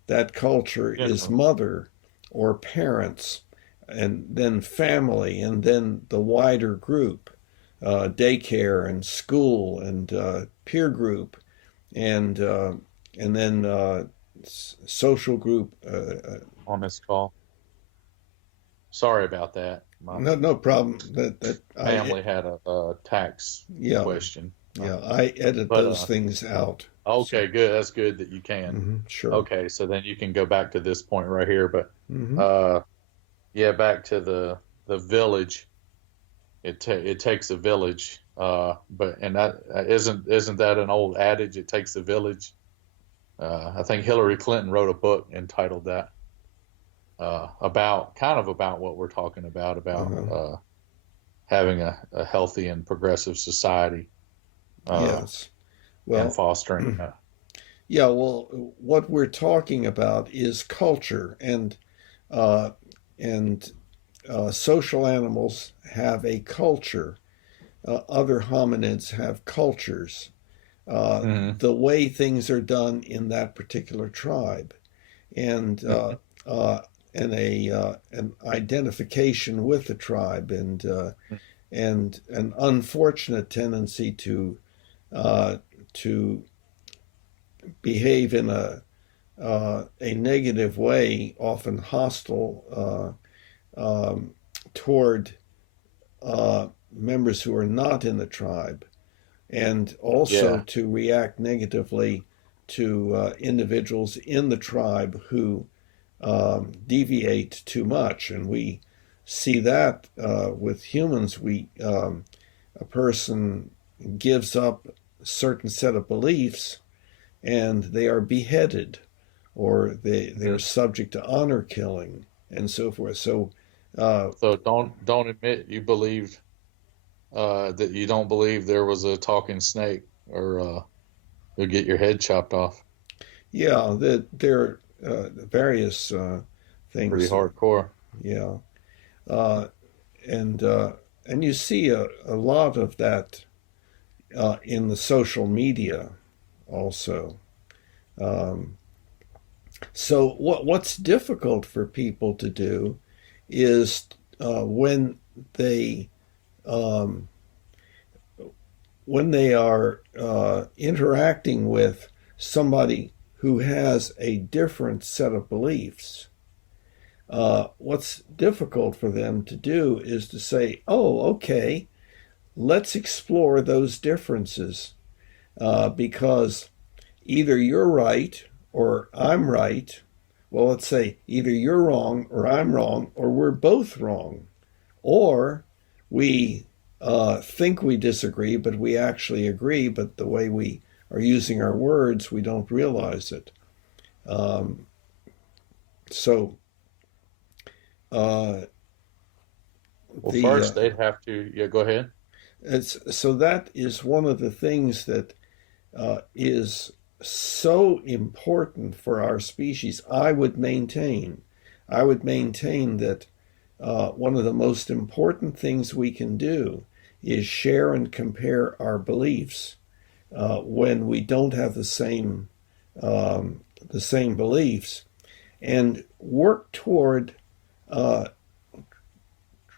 that culture is yeah, mother or parents, and then family, and then the wider group, daycare and school and peer group, and uh, and then social group. on this call. Sorry about that. My No problem. That I family had a tax Yeah, question. yeah, I edit But those things out. So okay, good. That's good that you can. sure. Okay, so then you can go back to this point right here. But Hmm. uh, yeah, back to the village. It takes a village. But and that isn't that an old adage? It takes a village. I think Hillary Clinton wrote a book entitled that about kind of about what we're talking about Uh-huh. having a healthy and progressive society uh, Yes. and Well, fostering. yeah. Well, what we're talking about is culture, uh, and social animals have a culture. Other hominids have cultures. Mhm. The way things are done in that particular tribe, and Mhm. an identification with the tribe, and an unfortunate tendency uh, to behave in a negative way, often hostile toward members who are not in the tribe, and also Yeah. to react negatively to individuals in the tribe who deviate too much. And we see that with humans. A person gives up a certain set of beliefs and they are beheaded, or they're Mhm. subject to honor killing and so forth. So, uh, So don't admit you believed that you don't believe there was a talking snake, or you'll get your head chopped off. yeah, there are various Pretty things. hardcore. Yeah, uh, and uh, and you see a lot of that in the social media also. Um, so what's difficult for people to do is when they um, are interacting with somebody who has a different set of beliefs. What's difficult for them to do is to say, "Oh, okay, let's explore those differences because either you're right or I'm right. Well, let's say either you're wrong or I'm wrong, or we're both wrong. Or we think we disagree, but we actually agree, but the way we are using our words, we don't realize it." Um, so uh, Well, the first they'd have to, yeah, go ahead. so that is one of the things that is so important for our species. I would maintain that one of the most important things we can do is share and compare our beliefs when we don't have the same beliefs, and work toward uh,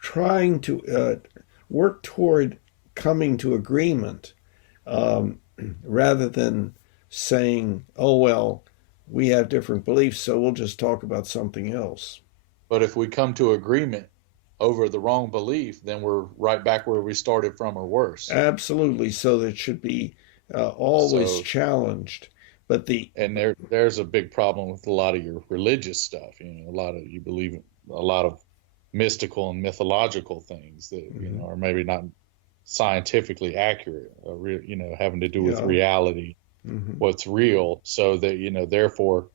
trying to work toward coming to agreement um, rather than saying, "Oh well, we have different beliefs, so we'll just talk about something else." But if we come to agreement over the wrong belief, then we're right back where we started from or worse. Absolutely. So that should be always So, challenged. But and there's a big problem with a lot of your religious stuff. A lot of you believe a lot of mystical and mythological things that mhm, are maybe not scientifically accurate. Having to do with yeah, reality, hmm what's real. So that therefore,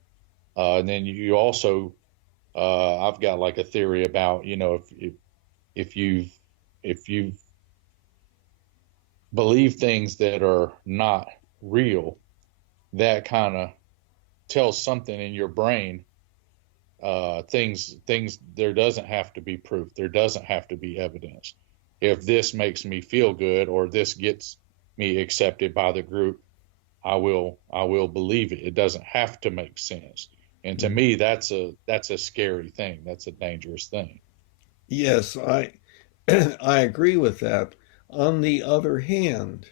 and then you also, I've got like a theory about if you've if you've believe things that are not real, that kind of tells something in your brain. Things there doesn't have to be proof. There doesn't have to be evidence. If this makes me feel good or this gets me accepted by the group, I will believe it. It doesn't have to make sense. And to me, that's a scary thing. That's a dangerous thing. yes, I I agree with that. On the other hand,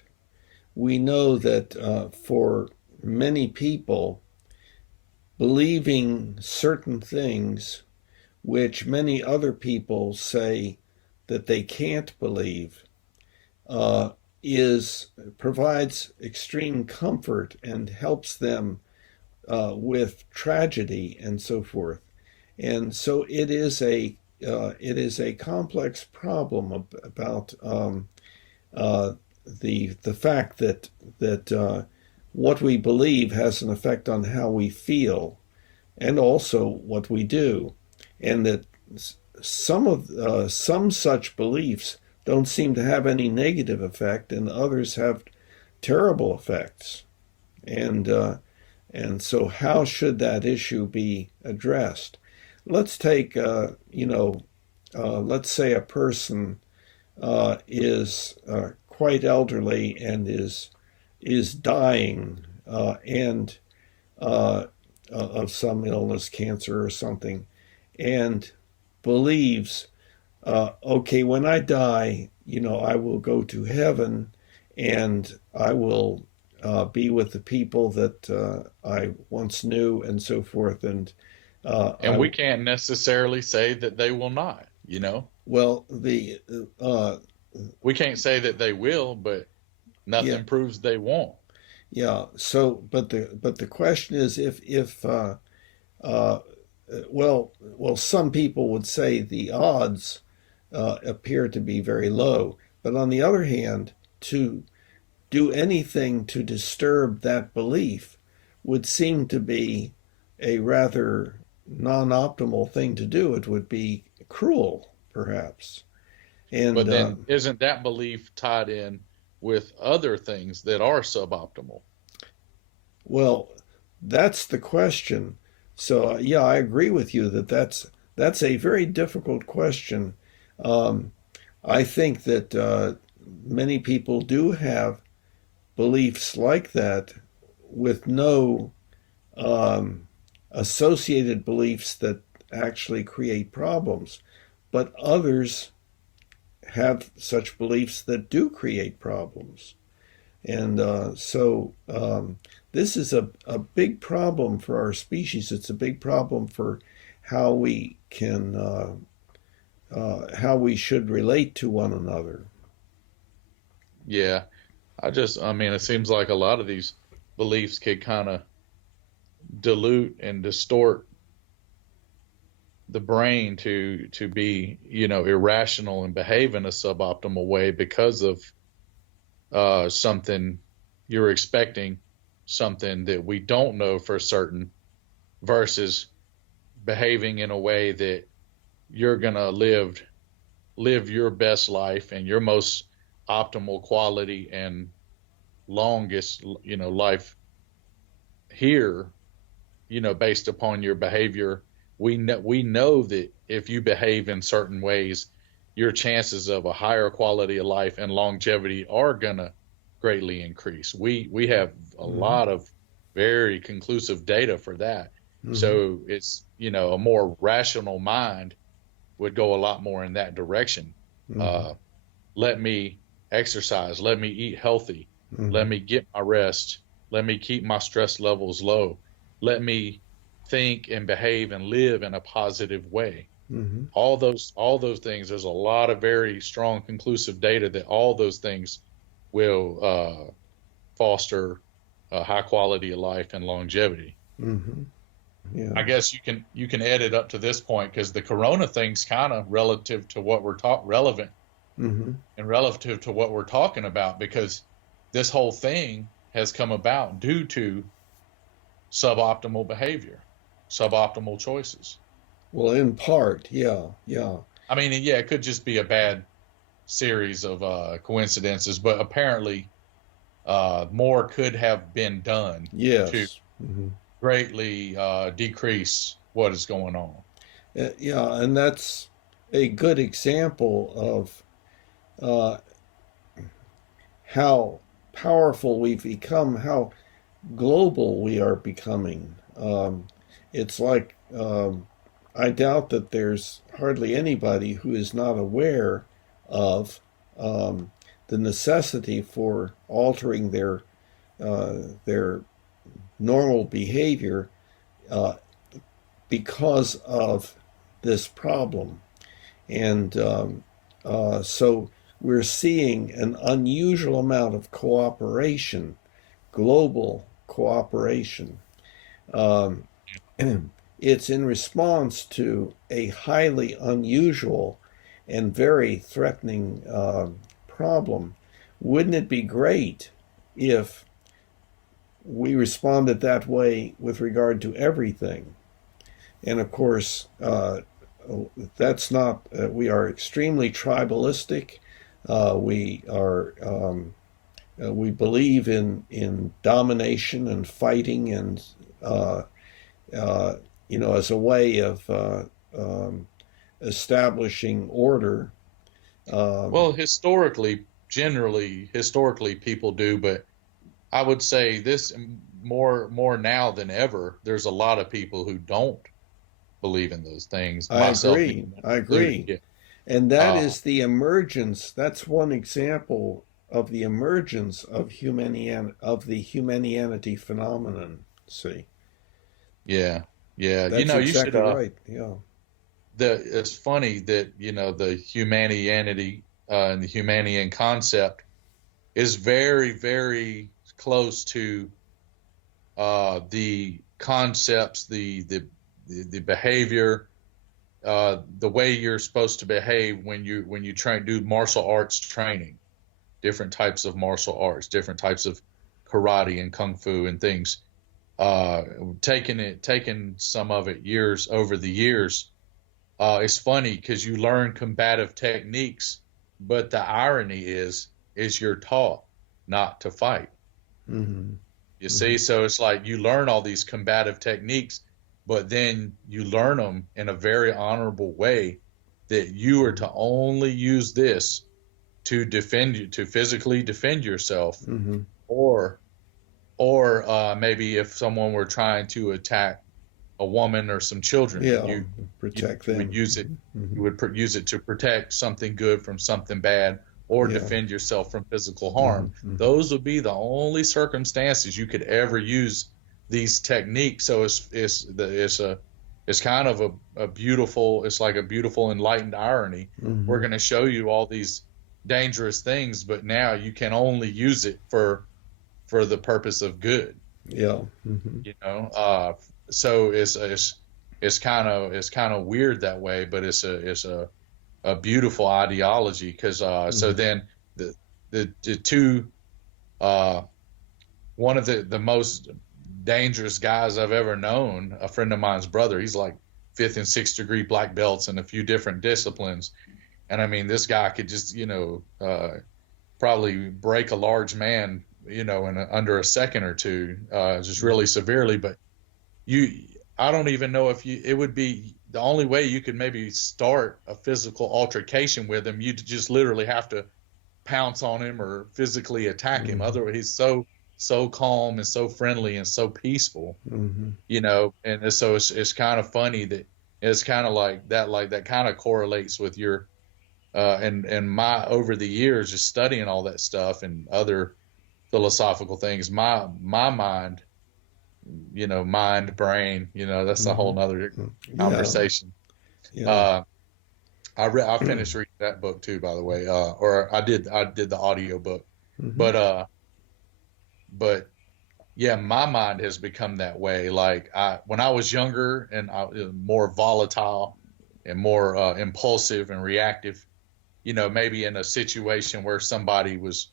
we know that for many people, believing certain things which many other people say that they can't believe uh, is provides extreme comfort and helps them with tragedy and so forth. And so it is a complex problem about uh, the fact that what we believe has an effect on how we feel and also what we do, and that some such beliefs don't seem to have any negative effect, and others have terrible effects. And and so, how should that issue be addressed? Let's take let's say a person is quite elderly and is dying and of some illness, cancer or something, and believes, okay, when I die, I will go to heaven and I will be with the people that I once knew and so forth. And And we can't necessarily say that they will not. well, the uh, We can't say that they will, but yeah, nothing proves they won't. yeah. So, but the question is, if uh, well, some people would say the odds appear to be very low, but on the other hand, to do anything to disturb that belief would seem to be a rather non optimal thing to do. It would be cruel, perhaps. And But then isn't that belief tied in with other things that are suboptimal? well, that's the question. So, yeah, I agree with you that that's a very difficult question. Um, I think that many people do have beliefs like that with no um, associated beliefs that actually create problems, but others have such beliefs that do create problems. And this is a big problem for our species. It's a big problem for how we can, how we should relate to one another. Yeah. I mean, it seems like a lot of these beliefs could kind of dilute and distort the brain to be, irrational and behave in a suboptimal way because of something you're expecting, something that we don't know for certain, versus behaving in a way that you're gonna live your best life and your most optimal quality and longest, life here, based upon your behavior. We know that if you behave in certain ways, your chances of a higher quality of life and longevity are gonna greatly increase. We have a Mm-hmm. lot of very conclusive data for that. Mm-hmm. So it's, a more rational mind would go a lot more in that direction. Mm-hmm. Uh, Let me exercise, let me eat healthy, let Mm-hmm. me get my rest, let me keep my stress levels low, let me think and behave and live in a positive way. Mm-hmm. All those things, there's a lot of very strong conclusive data that all those things will foster a high quality of life and longevity. Mm-hmm. Yeah. I guess you can add it up to this point because the corona thing's kind of relative to what we're relevant Mm-hmm. and relative to what we're talking about, because this whole thing has come about due to suboptimal behavior, suboptimal choices. Well, in part, yeah, yeah. I mean, yeah, it could just be a bad series of coincidences, but apparently more could have been done to Yes. Mm-hmm. greatly decrease what is going on. Yeah, and that's a good example of uh, how powerful we've become, how global we are becoming. It's like I doubt that there's hardly anybody who is not aware of um, the necessity for altering their normal behavior uh, because of this problem. And so we're seeing an unusual amount of cooperation, global cooperation. Um, it's in response to a highly unusual and very threatening problem. Wouldn't it be great if we responded that way with regard to everything? And of course, that's not, we are extremely tribalistic. We believe in domination and fighting and, uh, uh, as a way of establishing order. Um, Well, historically, people do, but I would say this more now than ever. There's a lot of people who don't believe in those things, I myself being agree. I included. agree. Yeah. And that Uh, is the emergence, that's one example of the emergence of the humanity phenomenon. See, yeah, yeah. that's You should. exactly right. Yeah. It's funny that the humanity and the Humanian concept is very, very close to the concepts, the behavior, the way you're supposed to behave when you do martial arts training, different types of martial arts, different types of karate and kung fu and things. Uh, taking some of it years over the years. It's funny because you learn combative techniques, but the irony is you're taught not to fight. Mm-hmm. You Mm-hmm. see, so it's like you learn all these combative techniques, but then you learn them in a very honorable way, that you are to only use this to defend you, to physically defend yourself, Mm-hmm. or or maybe if someone were trying to attack a woman or some children, Yeah. you, Protect you would them. use it. Mm-hmm. You would use it to protect something good from something bad, or Yeah. defend yourself from physical Mm-hmm. harm. Mm-hmm. Those would be the only circumstances you could ever use these techniques. So it's kind of a beautiful. It's like a beautiful enlightened irony. We're Mm-hmm. going to show you all these dangerous things, but now you can only use it for the purpose of good. Yeah. Mm-hmm. You know, so it's kind of weird that way, but it's a beautiful ideology, because so Mm-hmm. then the two uh, one of the most dangerous guys I've ever known, a friend of mine's brother, he's like fifth and sixth degree black belts in a few different disciplines. And I mean, this guy could just, probably break a large man, under a second or two, just really severely. But I don't even know if it would be the only way you could maybe start a physical altercation with him. You'd just literally have to pounce on him or physically attack him. Otherwise, he's so calm and so friendly and so peaceful, and so it's kind of funny that it's kind of like that kind of correlates with your and my over the years just studying all that stuff and other philosophical things, my mind, mind, brain, that's a whole nother conversation. Yeah. I finished reading that book too, by the way, or I did the audio book, but yeah, my mind has become that way. Like when I was younger and more volatile and more impulsive and reactive, maybe in a situation where somebody was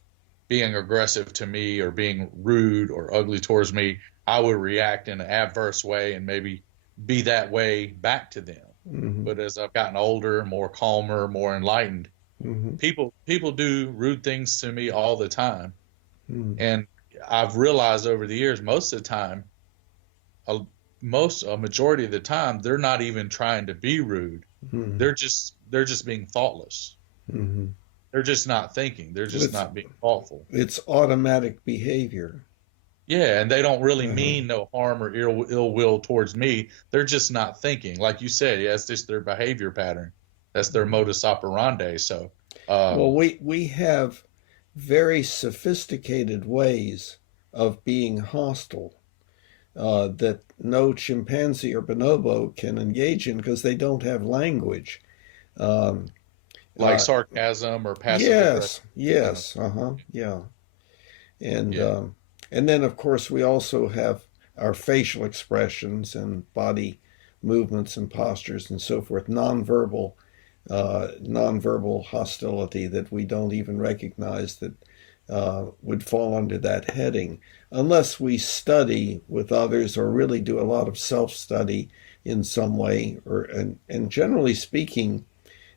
being aggressive to me or being rude or ugly towards me, I would react in an adverse way and maybe be that way back to them. But as I've gotten older, more calmer, more enlightened, people do rude things to me all the time. And I've realized over the years, most of the time, a majority of the time, they're not even trying to be rude. They're just being thoughtless. They're just not thinking. They're just not being thoughtful. It's automatic behavior. Yeah, and they don't really mean no harm or ill will towards me. They're just not thinking. Like you said, yeah, it's just their behavior pattern. That's their modus operandi. So, well, we have very sophisticated ways of being hostile that no chimpanzee or bonobo can engage in because they don't have language. Like sarcasm or passive aggression. Yes, yeah. And then, of course, we also have our facial expressions and body movements and postures and so forth, nonverbal hostility that we don't even recognize that would fall under that heading, unless we study with others or really do a lot of self-study in some way. And generally speaking,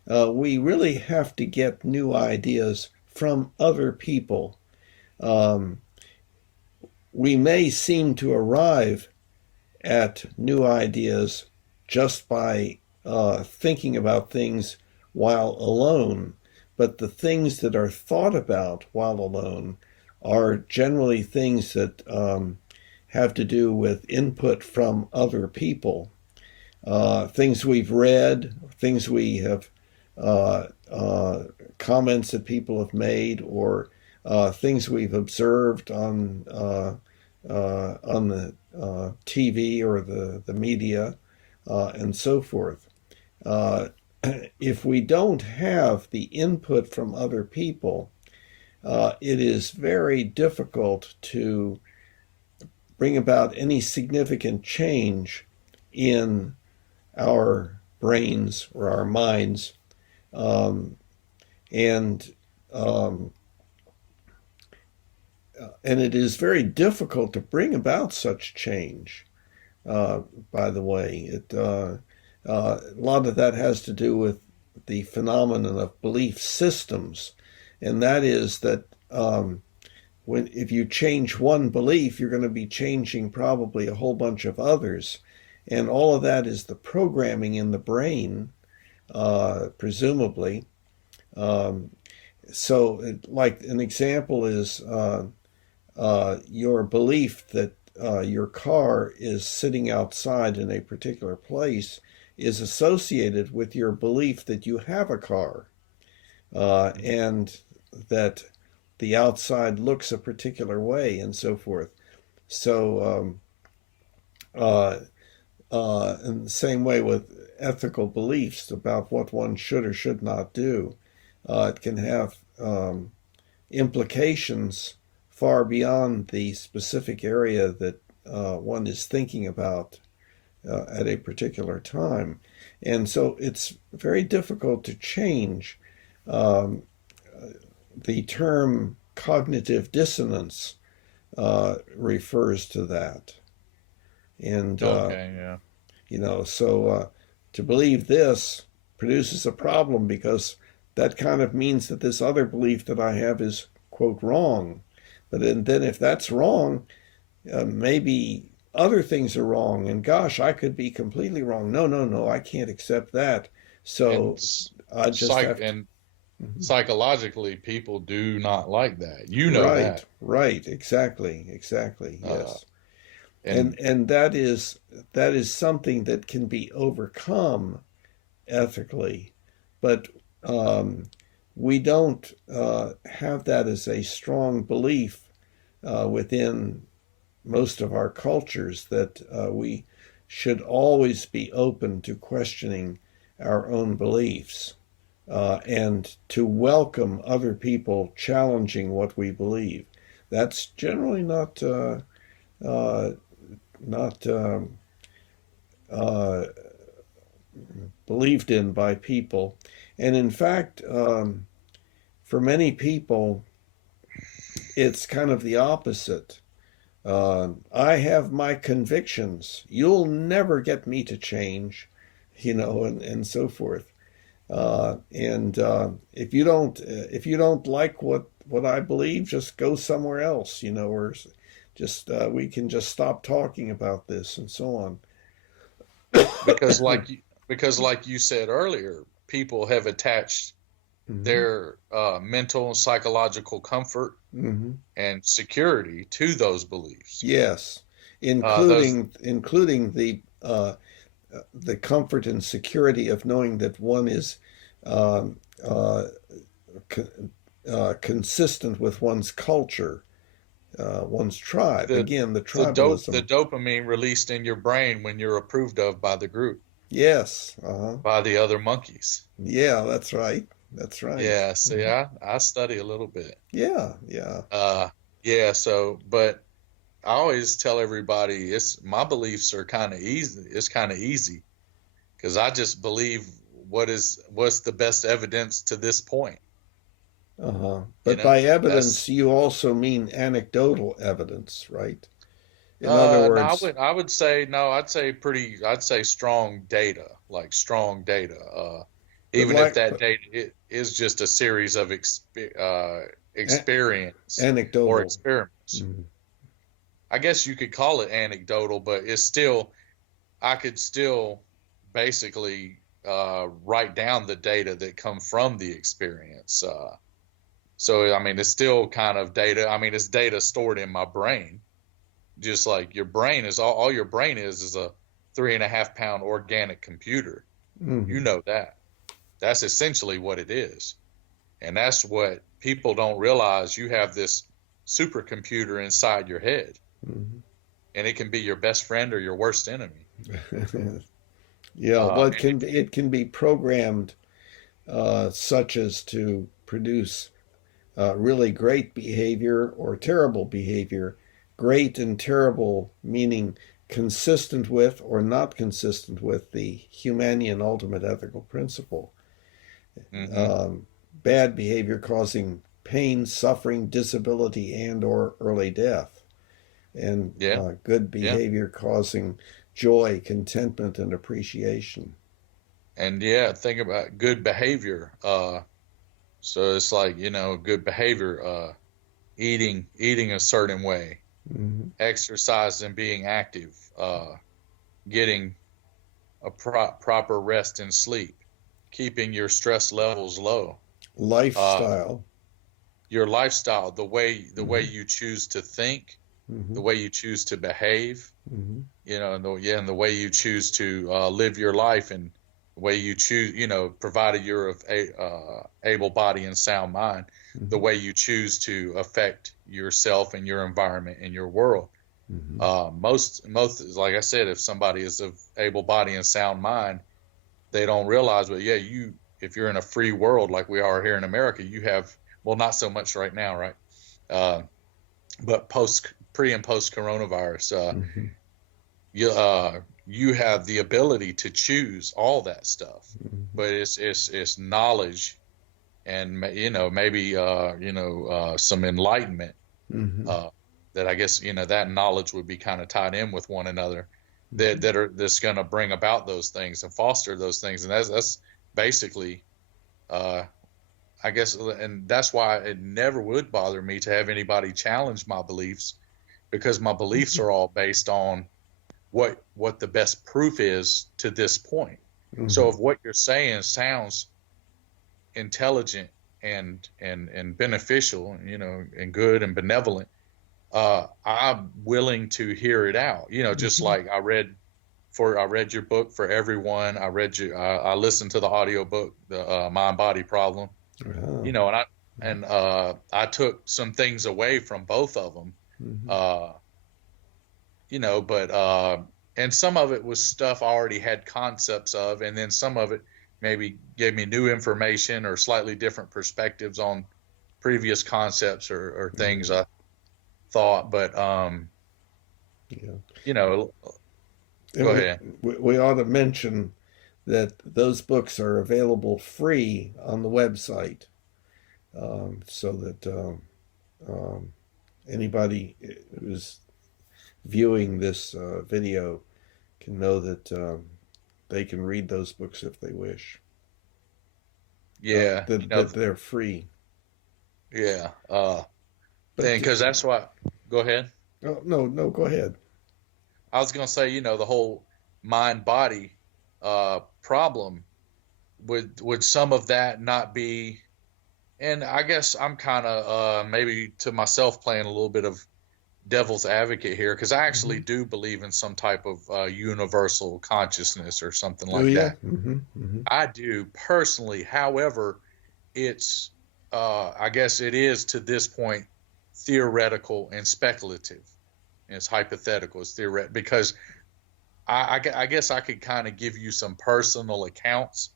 we really have to get new ideas from other people. We may seem to arrive at new ideas just by thinking about things while alone, but the things that are thought about while alone are generally things that have to do with input from other people, things we've read, things we have, comments that people have made, or things we've observed on the TV or the media, and so forth. If we don't have the input from other people, it is very difficult to bring about any significant change in our brains or our minds. And it is very difficult to bring about such change. By the way, a lot of that has to do with the phenomenon of belief systems, and that is that if you change one belief, you're going to be changing probably a whole bunch of others, and all of that is the programming in the brain, presumably. So, like an example is your belief that your car is sitting outside in a particular place is associated with your belief that you have a car, and that the outside looks a particular way and so forth. So, in the same way with ethical beliefs about what one should or should not do, it can have implications far beyond the specific area that one is thinking about at a particular time. And so it's very difficult to change. The term cognitive dissonance refers to that. And, okay, yeah. so to believe this produces a problem because that kind of means that this other belief that I have is, quote, wrong. But then if that's wrong, maybe other things are wrong. And gosh, I could be completely wrong. No, I can't accept that. So I just have to. And psychologically, people do not like that. You know Right, that. right, exactly, yes. And And that is something that can be overcome ethically, but we don't have that as a strong belief within most of our cultures, that we should always be open to questioning our own beliefs and to welcome other people challenging what we believe. That's generally not not believed in by people. And in fact, for many people, it's kind of the opposite. I have my convictions. You'll never get me to change, and so forth. And if you don't like what I believe, just go somewhere else, or just we can just stop talking about this and so on. because like you said earlier, people have attached their mental and psychological comfort and security to those beliefs. Yes, including the comfort and security of knowing that one is consistent with one's culture, one's tribe. Again, the tribalism. The dopamine released in your brain when you're approved of by the group. Yes. By the other monkeys. Yeah, that's right. That's right. Yeah. See, I study a little bit. Yeah. Yeah. So, but I always tell everybody my beliefs are kind of easy. It's kind of easy because I just believe what's the best evidence to this point. But by evidence, you also mean anecdotal evidence, right? In other words, no, I would say no. I'd say strong data, like strong data. Even if that data is just a series of experience anecdotal or experiments. I guess you could call it anecdotal, but I could still basically write down the data that come from the experience. So, I mean, it's still kind of data. I mean, it's data stored in my brain, just like your brain is. All your brain is a 3.5 pound organic computer. You know that. That's essentially what it is. And that's what people don't realize. You have this supercomputer inside your head. And it can be your best friend or your worst enemy. Yeah, well, it can be programmed such as to produce really great behavior or terrible behavior. Great and terrible meaning consistent with or not consistent with the Humanian ultimate ethical principle. Bad behavior causing pain, suffering, disability, and or early death. And good behavior causing joy, contentment, and appreciation. And think about good behavior. So it's like, good behavior, eating a certain way, exercise and being active, getting a proper rest and sleep, keeping your stress levels low. Lifestyle. Your lifestyle, the way you choose to think, the way you choose to behave, and the way you choose to live your life, and the way you choose, provided you're of able body and sound mind, the way you choose to affect yourself and your environment and your world. Most, like I said, if somebody is of able body and sound mind, they don't realize, but if you're in a free world like we are here in America, you have, well, not so much right now, right? But pre and post coronavirus, you have the ability to choose all that stuff, but it's knowledge and maybe some enlightenment that I guess that knowledge would be kind of tied in with one another. that's going to bring about those things and foster those things, and that's basically, I guess, and that's why it never would bother me to have anybody challenge my beliefs, because my beliefs are all based on what the best proof is to this point. So if what you're saying sounds intelligent and beneficial, and good and benevolent, I'm willing to hear it out. Just like I read your book for everyone. I listened to the audio book, the Mind Body Problem. And I took some things away from both of them. But and some of it was stuff I already had concepts of, and then some of it maybe gave me new information or slightly different perspectives on previous concepts or things I thought. But go ahead. We ought to mention that those books are available free on the website, so that anybody who's viewing this video can know that they can read those books if they wish. Yeah, that they're free. Yeah, because that's why. Go ahead. Oh, no, go ahead. I was going to say, the whole mind-body problem, would some of that not be, and I guess I'm kind of maybe to myself playing a little bit of devil's advocate here, because I actually do believe in some type of universal consciousness or something like that. I do personally. However, it's I guess it is to this point theoretical and speculative. It's hypothetical. It's theoretical, because I guess I could kind of give you some personal accounts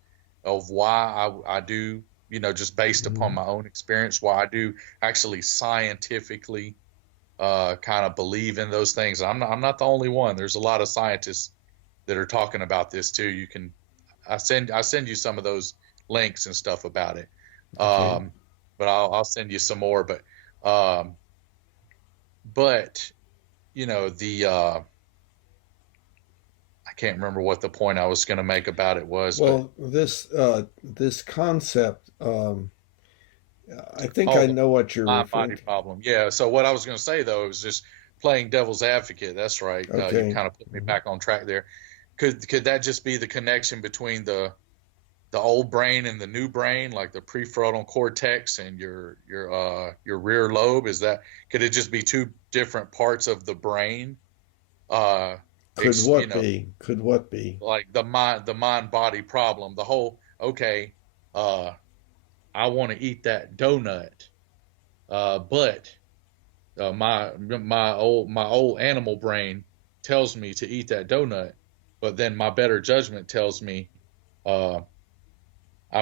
of why I do, just based upon my own experience, why I do actually scientifically kind of believe in those things. I'm not the only one. There's a lot of scientists that are talking about this too. I send you some of those links and stuff about it. Okay. But I'll send you some more. But I can't remember what the point I was going to make about it was. Well, this concept. I think I know what you're referring to. Problem. Yeah. So what I was going to say, though, was just playing devil's advocate. That's right. Okay. You kind of put me back on track there. Could that just be the connection between the old brain and the new brain, like the prefrontal cortex and your rear lobe? Could it just be two different parts of the brain? Could what be? Like the mind body problem. The whole I want to eat that donut, but my old animal brain tells me to eat that donut, but then my better judgment tells me I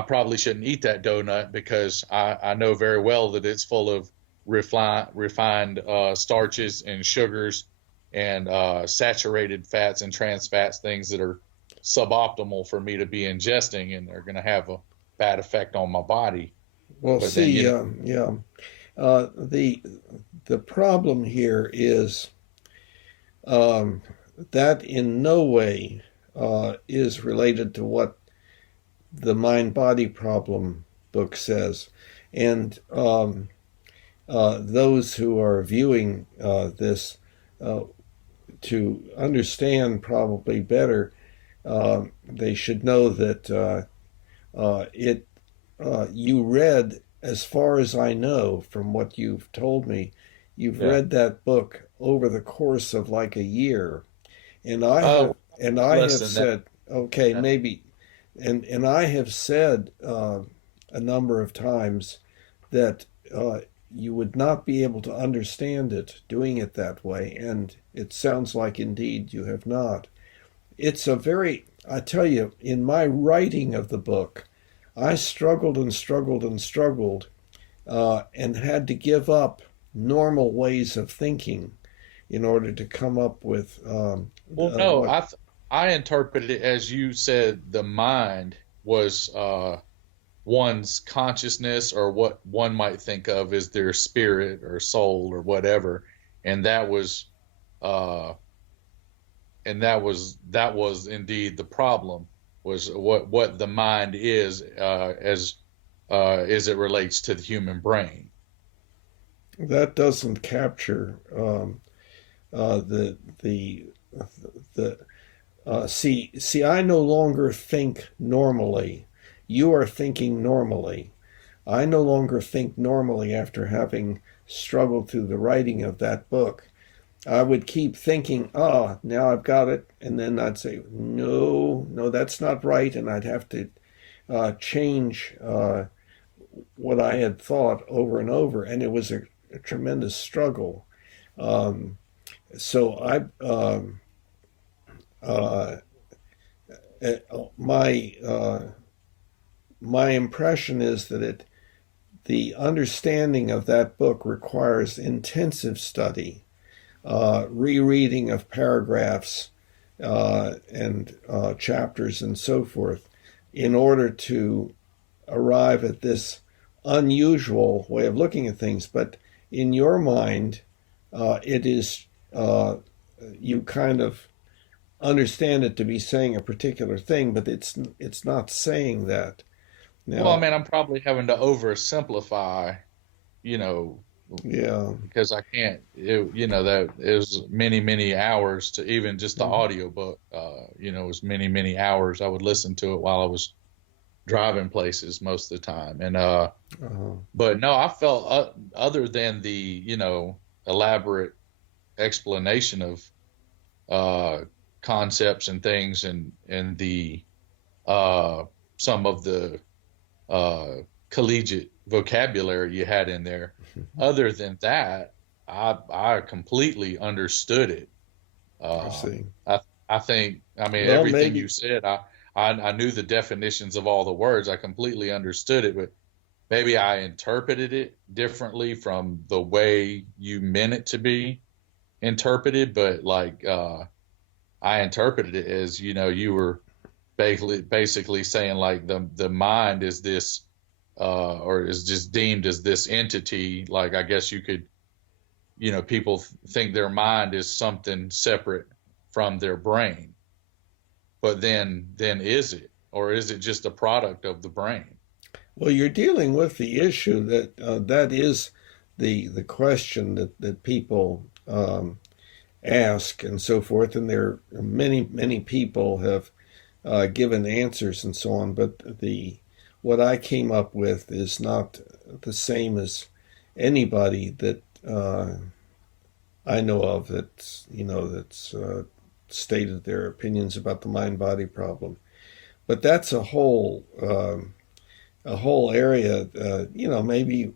probably shouldn't eat that donut, because I know very well that it's full of refined starches and sugars and saturated fats and trans fats, things that are suboptimal for me to be ingesting, and they're going to have a bad effect on my body. Well, but see, the problem here is that in no way is related to what the mind-body problem book says, and those who are viewing this to understand probably better, they should know that you read, as far as I know from what you've told me, you've read that book over the course of like a year, and I have said, maybe, and I have said a number of times that you would not be able to understand it doing it that way, and it sounds like indeed you have not. It's I tell you, in my writing of the book, I struggled and struggled and struggled and had to give up normal ways of thinking in order to come up with... I interpreted it as you said, the mind was one's consciousness, or what one might think of as their spirit or soul or whatever. And that was... and that was indeed the problem, was what the mind is, as it relates to the human brain. That doesn't capture the the see, I no longer think normally. You are thinking normally. I no longer think normally after having struggled through the writing of that book. I would keep thinking, oh, now I've got it. And then I'd say, no, no, that's not right. And I'd have to change what I had thought over and over. And it was a tremendous struggle. Um, so uh, my my impression is that the understanding of that book requires intensive study, rereading of paragraphs and chapters and so forth, in order to arrive at this unusual way of looking at things. But in your mind, it is you kind of understand it to be saying a particular thing, but it's not saying that. Well, I Now, mean, I'm probably having to oversimplify, you know, yeah, because I can't, that is many hours to even just the audio book. It was many hours. I would listen to it while I was driving places most of the time. And, uh, but no, I felt, other than the, elaborate explanation of, uh, concepts and things, and the, uh, some of the, uh, collegiate vocabulary you had in there. Other than that, I completely understood it. I see. I I think, I mean, Well, everything you maybe, said, I knew the definitions of all the words. I completely understood it, but maybe I interpreted it differently from the way you meant it to be interpreted. But like, I interpreted it as, you were basically saying like the mind is this, or is just deemed as this entity. Like, I guess you could, people think their mind is something separate from their brain, but then is it, or is it just a product of the brain? well, you're dealing with the issue that that is the question that people ask and so forth, and there are many people have given answers and so on, but the what I came up with is not the same as anybody that I know of that's stated their opinions about the mind body problem. But that's a whole area. Maybe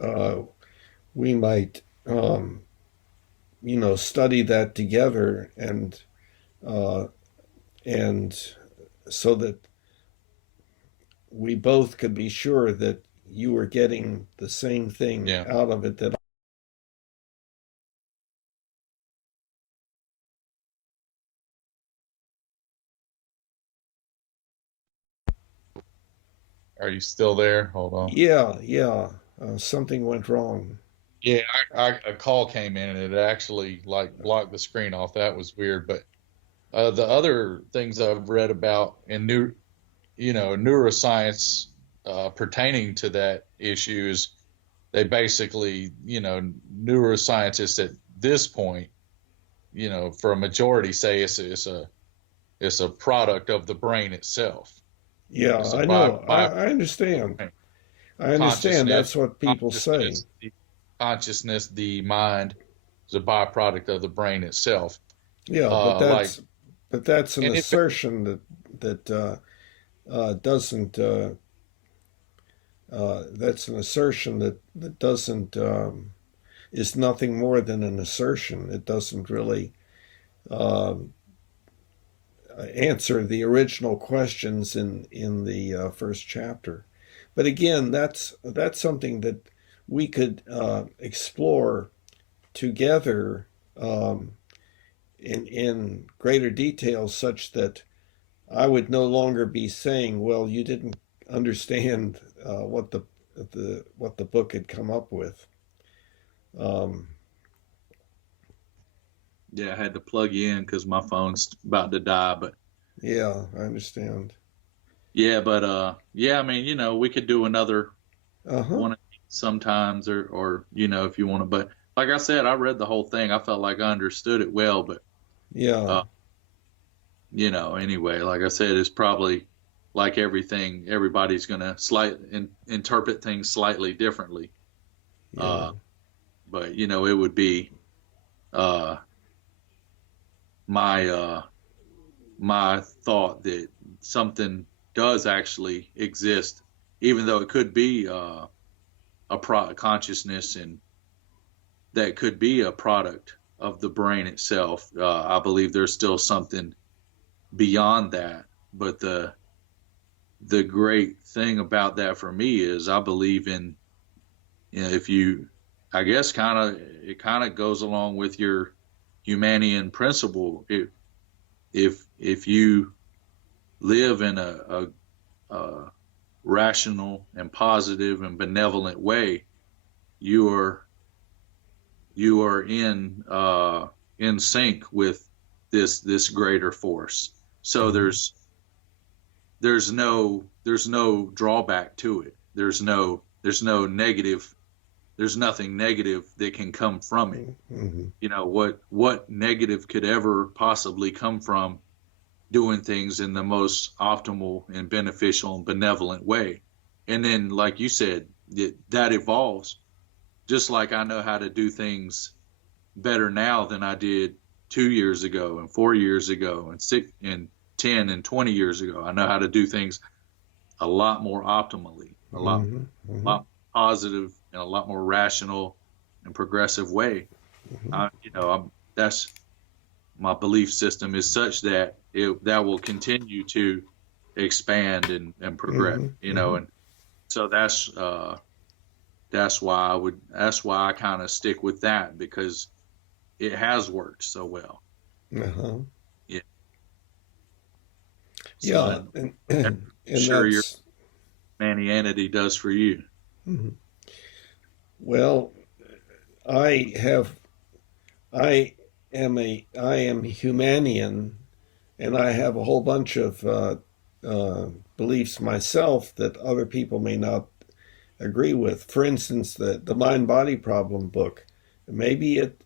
uh, we might study that together uh, and so that we both could be sure that you were getting the same thing Yeah. out of it that. Are you still there? Hold on. Yeah, yeah, something went wrong. Yeah, a call came in and it actually like blocked the screen off. That was weird. But the other things I've read about in neuroscience, pertaining to that issue, is they basically, neuroscientists at this point, for a majority, say it's a product of the brain itself. Yeah, It's a I know. by I understand. brain. I understand. Consciousness, That's what people say. consciousness, the mind is a byproduct of the brain itself. Yeah, Like, but that's an and it, assertion that doesn't. That's an assertion that doesn't is nothing more than an assertion. It doesn't really uh, answer the original questions in the first chapter. But again, that's something that we could explore together in greater detail, such that I would no longer be saying, "Well, you didn't understand what the book had come up with." Um, Yeah, I had to plug you in because my phone's about to die. But Yeah, I understand. yeah, but yeah, I mean, we could do another Uh-huh. one of these sometimes, or if you want to. But like I said, I read the whole thing. I felt like I understood it well, but Yeah. uh, anyway, like I said, it's probably like everything. Everybody's gonna interpret things slightly differently. Yeah. Uh, but it would be uh my my thought that something does actually exist, even though it could be consciousness, and that could be a product of the brain itself. I believe there's still something beyond that. But the great thing about that for me is I believe in, if you, I guess, it kind of goes along with your Humanian principle. If you live in a rational and positive and benevolent way, you are you are in sync with this greater force. So Mm-hmm. there's no drawback to it. There's no negative. There's nothing negative that can come from it. Mm-hmm. What negative could ever possibly come from doing things in the most optimal and beneficial and benevolent way? And then, like you said, that evolves. Just like I know how to do things better now than I did 2 years ago and 4 years ago and 10 and 20 years ago. I know how to do things a lot more optimally, a lot, Mm-hmm. Mm-hmm. lot positive and a lot more rational and progressive way. That's my belief system is such that that will continue to expand and progress, Mm-hmm. Mm-hmm. and so that's why I kind of stick with that, because it has worked so well. Uh-huh. Yeah. So Yeah, and and I'm and sure your that's Humanianity does for you. mhm. Well, I have I am Humanian, and I have a whole bunch of uh, beliefs myself that other people may not agree with. For instance, the mind body problem book, maybe it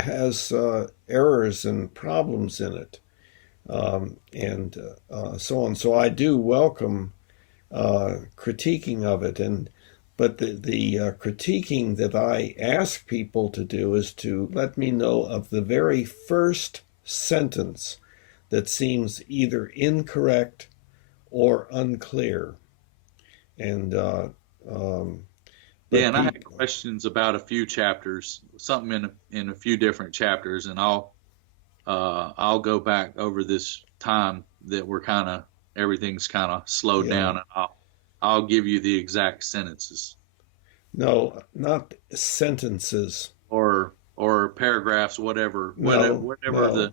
has errors and problems in it, and so on. So I do welcome critiquing of it, and but the critiquing that I ask people to do is to let me know of the very first sentence that seems either incorrect or unclear. And um, Yeah, but and I had people, questions about a few chapters, something in a few different chapters, and I'll go back over this time that we're kind of everything's kind of slowed yeah, down, and I'll give you the exact sentences no, not sentences. or paragraphs, No, whatever the no,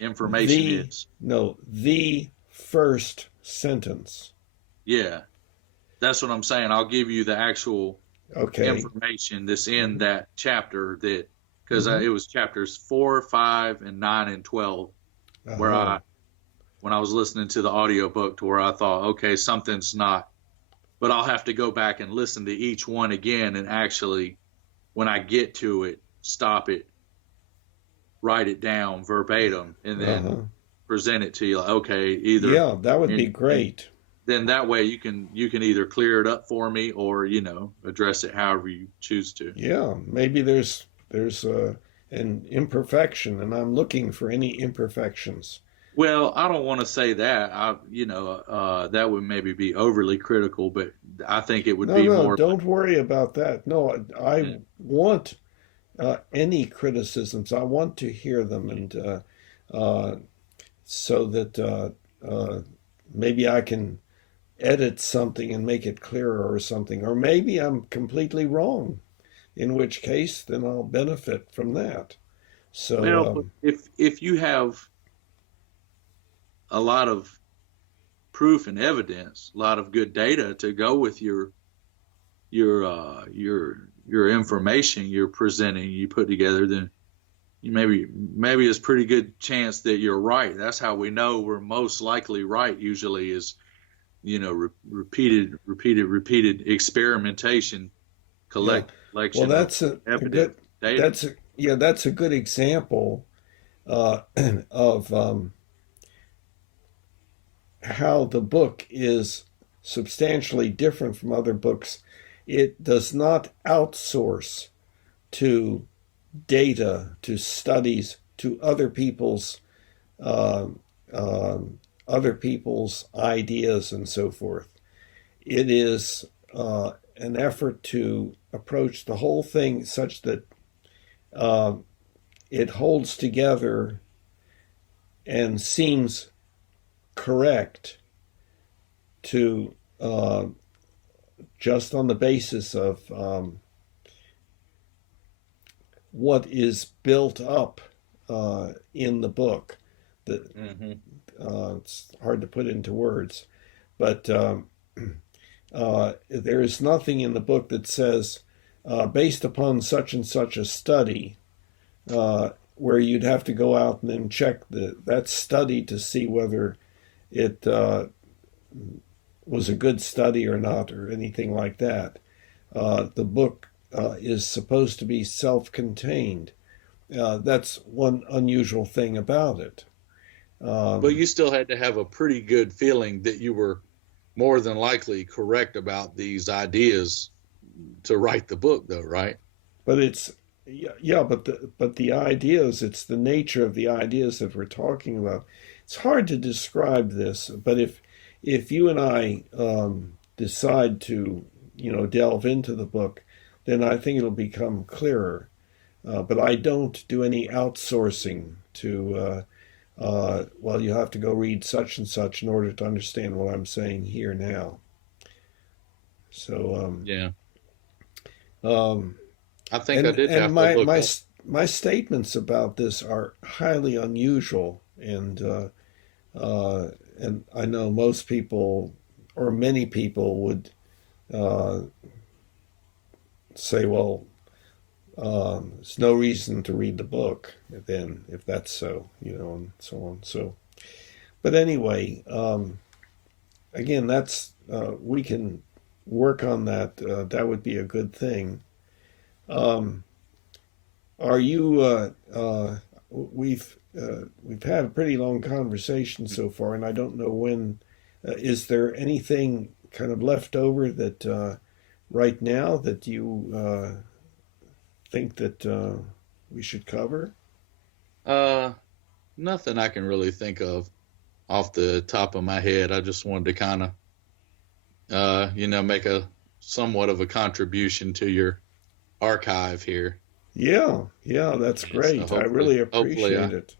information is. the first sentence. Yeah, that's what I'm saying. I'll give you the actual Okay. information that's in that chapter, that because Mm-hmm. it was chapters 4, 5, and 9 and 12 where Uh-huh. I when I was listening to the audiobook, to where I thought, okay, something's not, but I'll have to go back and listen to each one again, and actually, when I get to it, stop it, write it down verbatim, and then Uh-huh. present it to you. Like, okay, either, Yeah, that would be and great. then that way you can either clear it up for me, or address it however you choose to. Yeah, maybe there's an imperfection, and I'm looking for any imperfections. Well, I don't want to say that. That would maybe be overly critical, but I think it would No, be no, more like, don't worry about that. No, I yeah, want any criticisms. I want to hear them, and uh, so that maybe I can edit something and make it clearer or something. Or maybe I'm completely wrong, in which case then I'll benefit from that. So, well, but if you have a lot of proof and evidence, a lot of good data to go with your information you're presenting, you put together, then maybe it's pretty good chance that you're right. That's how we know we're most likely right. Usually is repeated experimentation, Yeah. Well, collection of that's a evidence good data. that's a good example of how the book is substantially different from other books. It does not outsource to data, to studies, to uh, other people's ideas and so forth. It is an effort to approach the whole thing such that uh, it holds together and seems correct to just on the basis of what is built up in the book. It's hard to put into words, but there is nothing in the book that says, based upon such and such a study, where you'd have to go out and then check that study to see whether it was a good study or not, or anything like that. The book is supposed to be self-contained. That's one unusual thing about it. But you still had to have a pretty good feeling that you were more than likely correct about these ideas to write the book, though, right? But it's but the ideas, it's the nature of the ideas that we're talking about. It's hard to describe this, but if you and I decide to delve into the book, then I think it'll become clearer. But I don't do any outsourcing to well, you have to go read such and such in order to understand what I'm saying here now. So yeah, I think I did and have to look up. my statements about this are highly unusual, and I know most people or many people would say, well, there's no reason to read the book then if that's so, and so on. So, but anyway, again, that's we can work on that. That would be a good thing. Are you? We've had a pretty long conversation so far, and I don't know when. Is there anything kind of left over that right now that you think that we should cover? Nothing I can really think of off the top of my head. I just wanted to kind of, make a somewhat of a contribution to your archive here. Yeah, that's great. So I really appreciate it.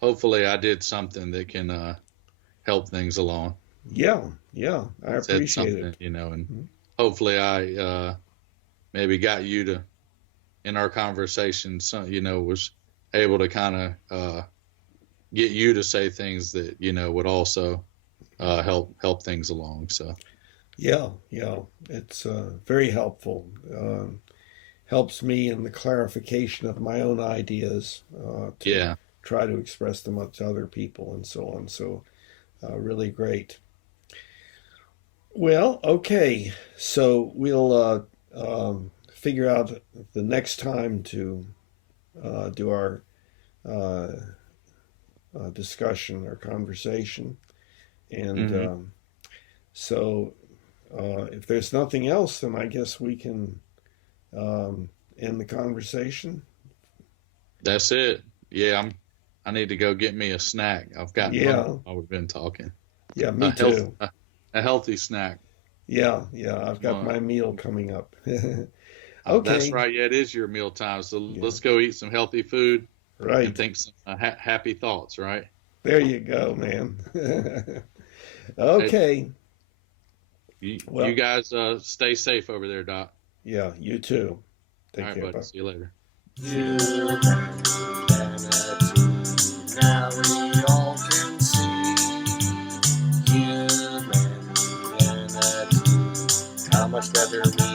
Hopefully, I did something that can help things along. Yeah, I appreciate it. And hopefully, I maybe got you to, in our conversation, was able to kind of get you to say things that would also help things along. So yeah, it's very helpful. Helps me in the clarification of my own ideas to try to express them to other people and so on. So really great. Well, okay, so we'll figure out the next time to do our discussion or conversation. And so if there's nothing else, then I guess we can end the conversation. That's it. Yeah, I need to go get me a snack. I've got one while we've been talking. Yeah, me too. A healthy snack. Yeah, I've got my meal coming up. Okay. That's right. Yeah, it is your meal time. So let's go eat some healthy food. Right. And think some happy thoughts, right? There you go, man. Okay. You guys stay safe over there, Doc. Yeah, you too. Take care. All right, buddy. See you later. Now we all can see humanity, how much better we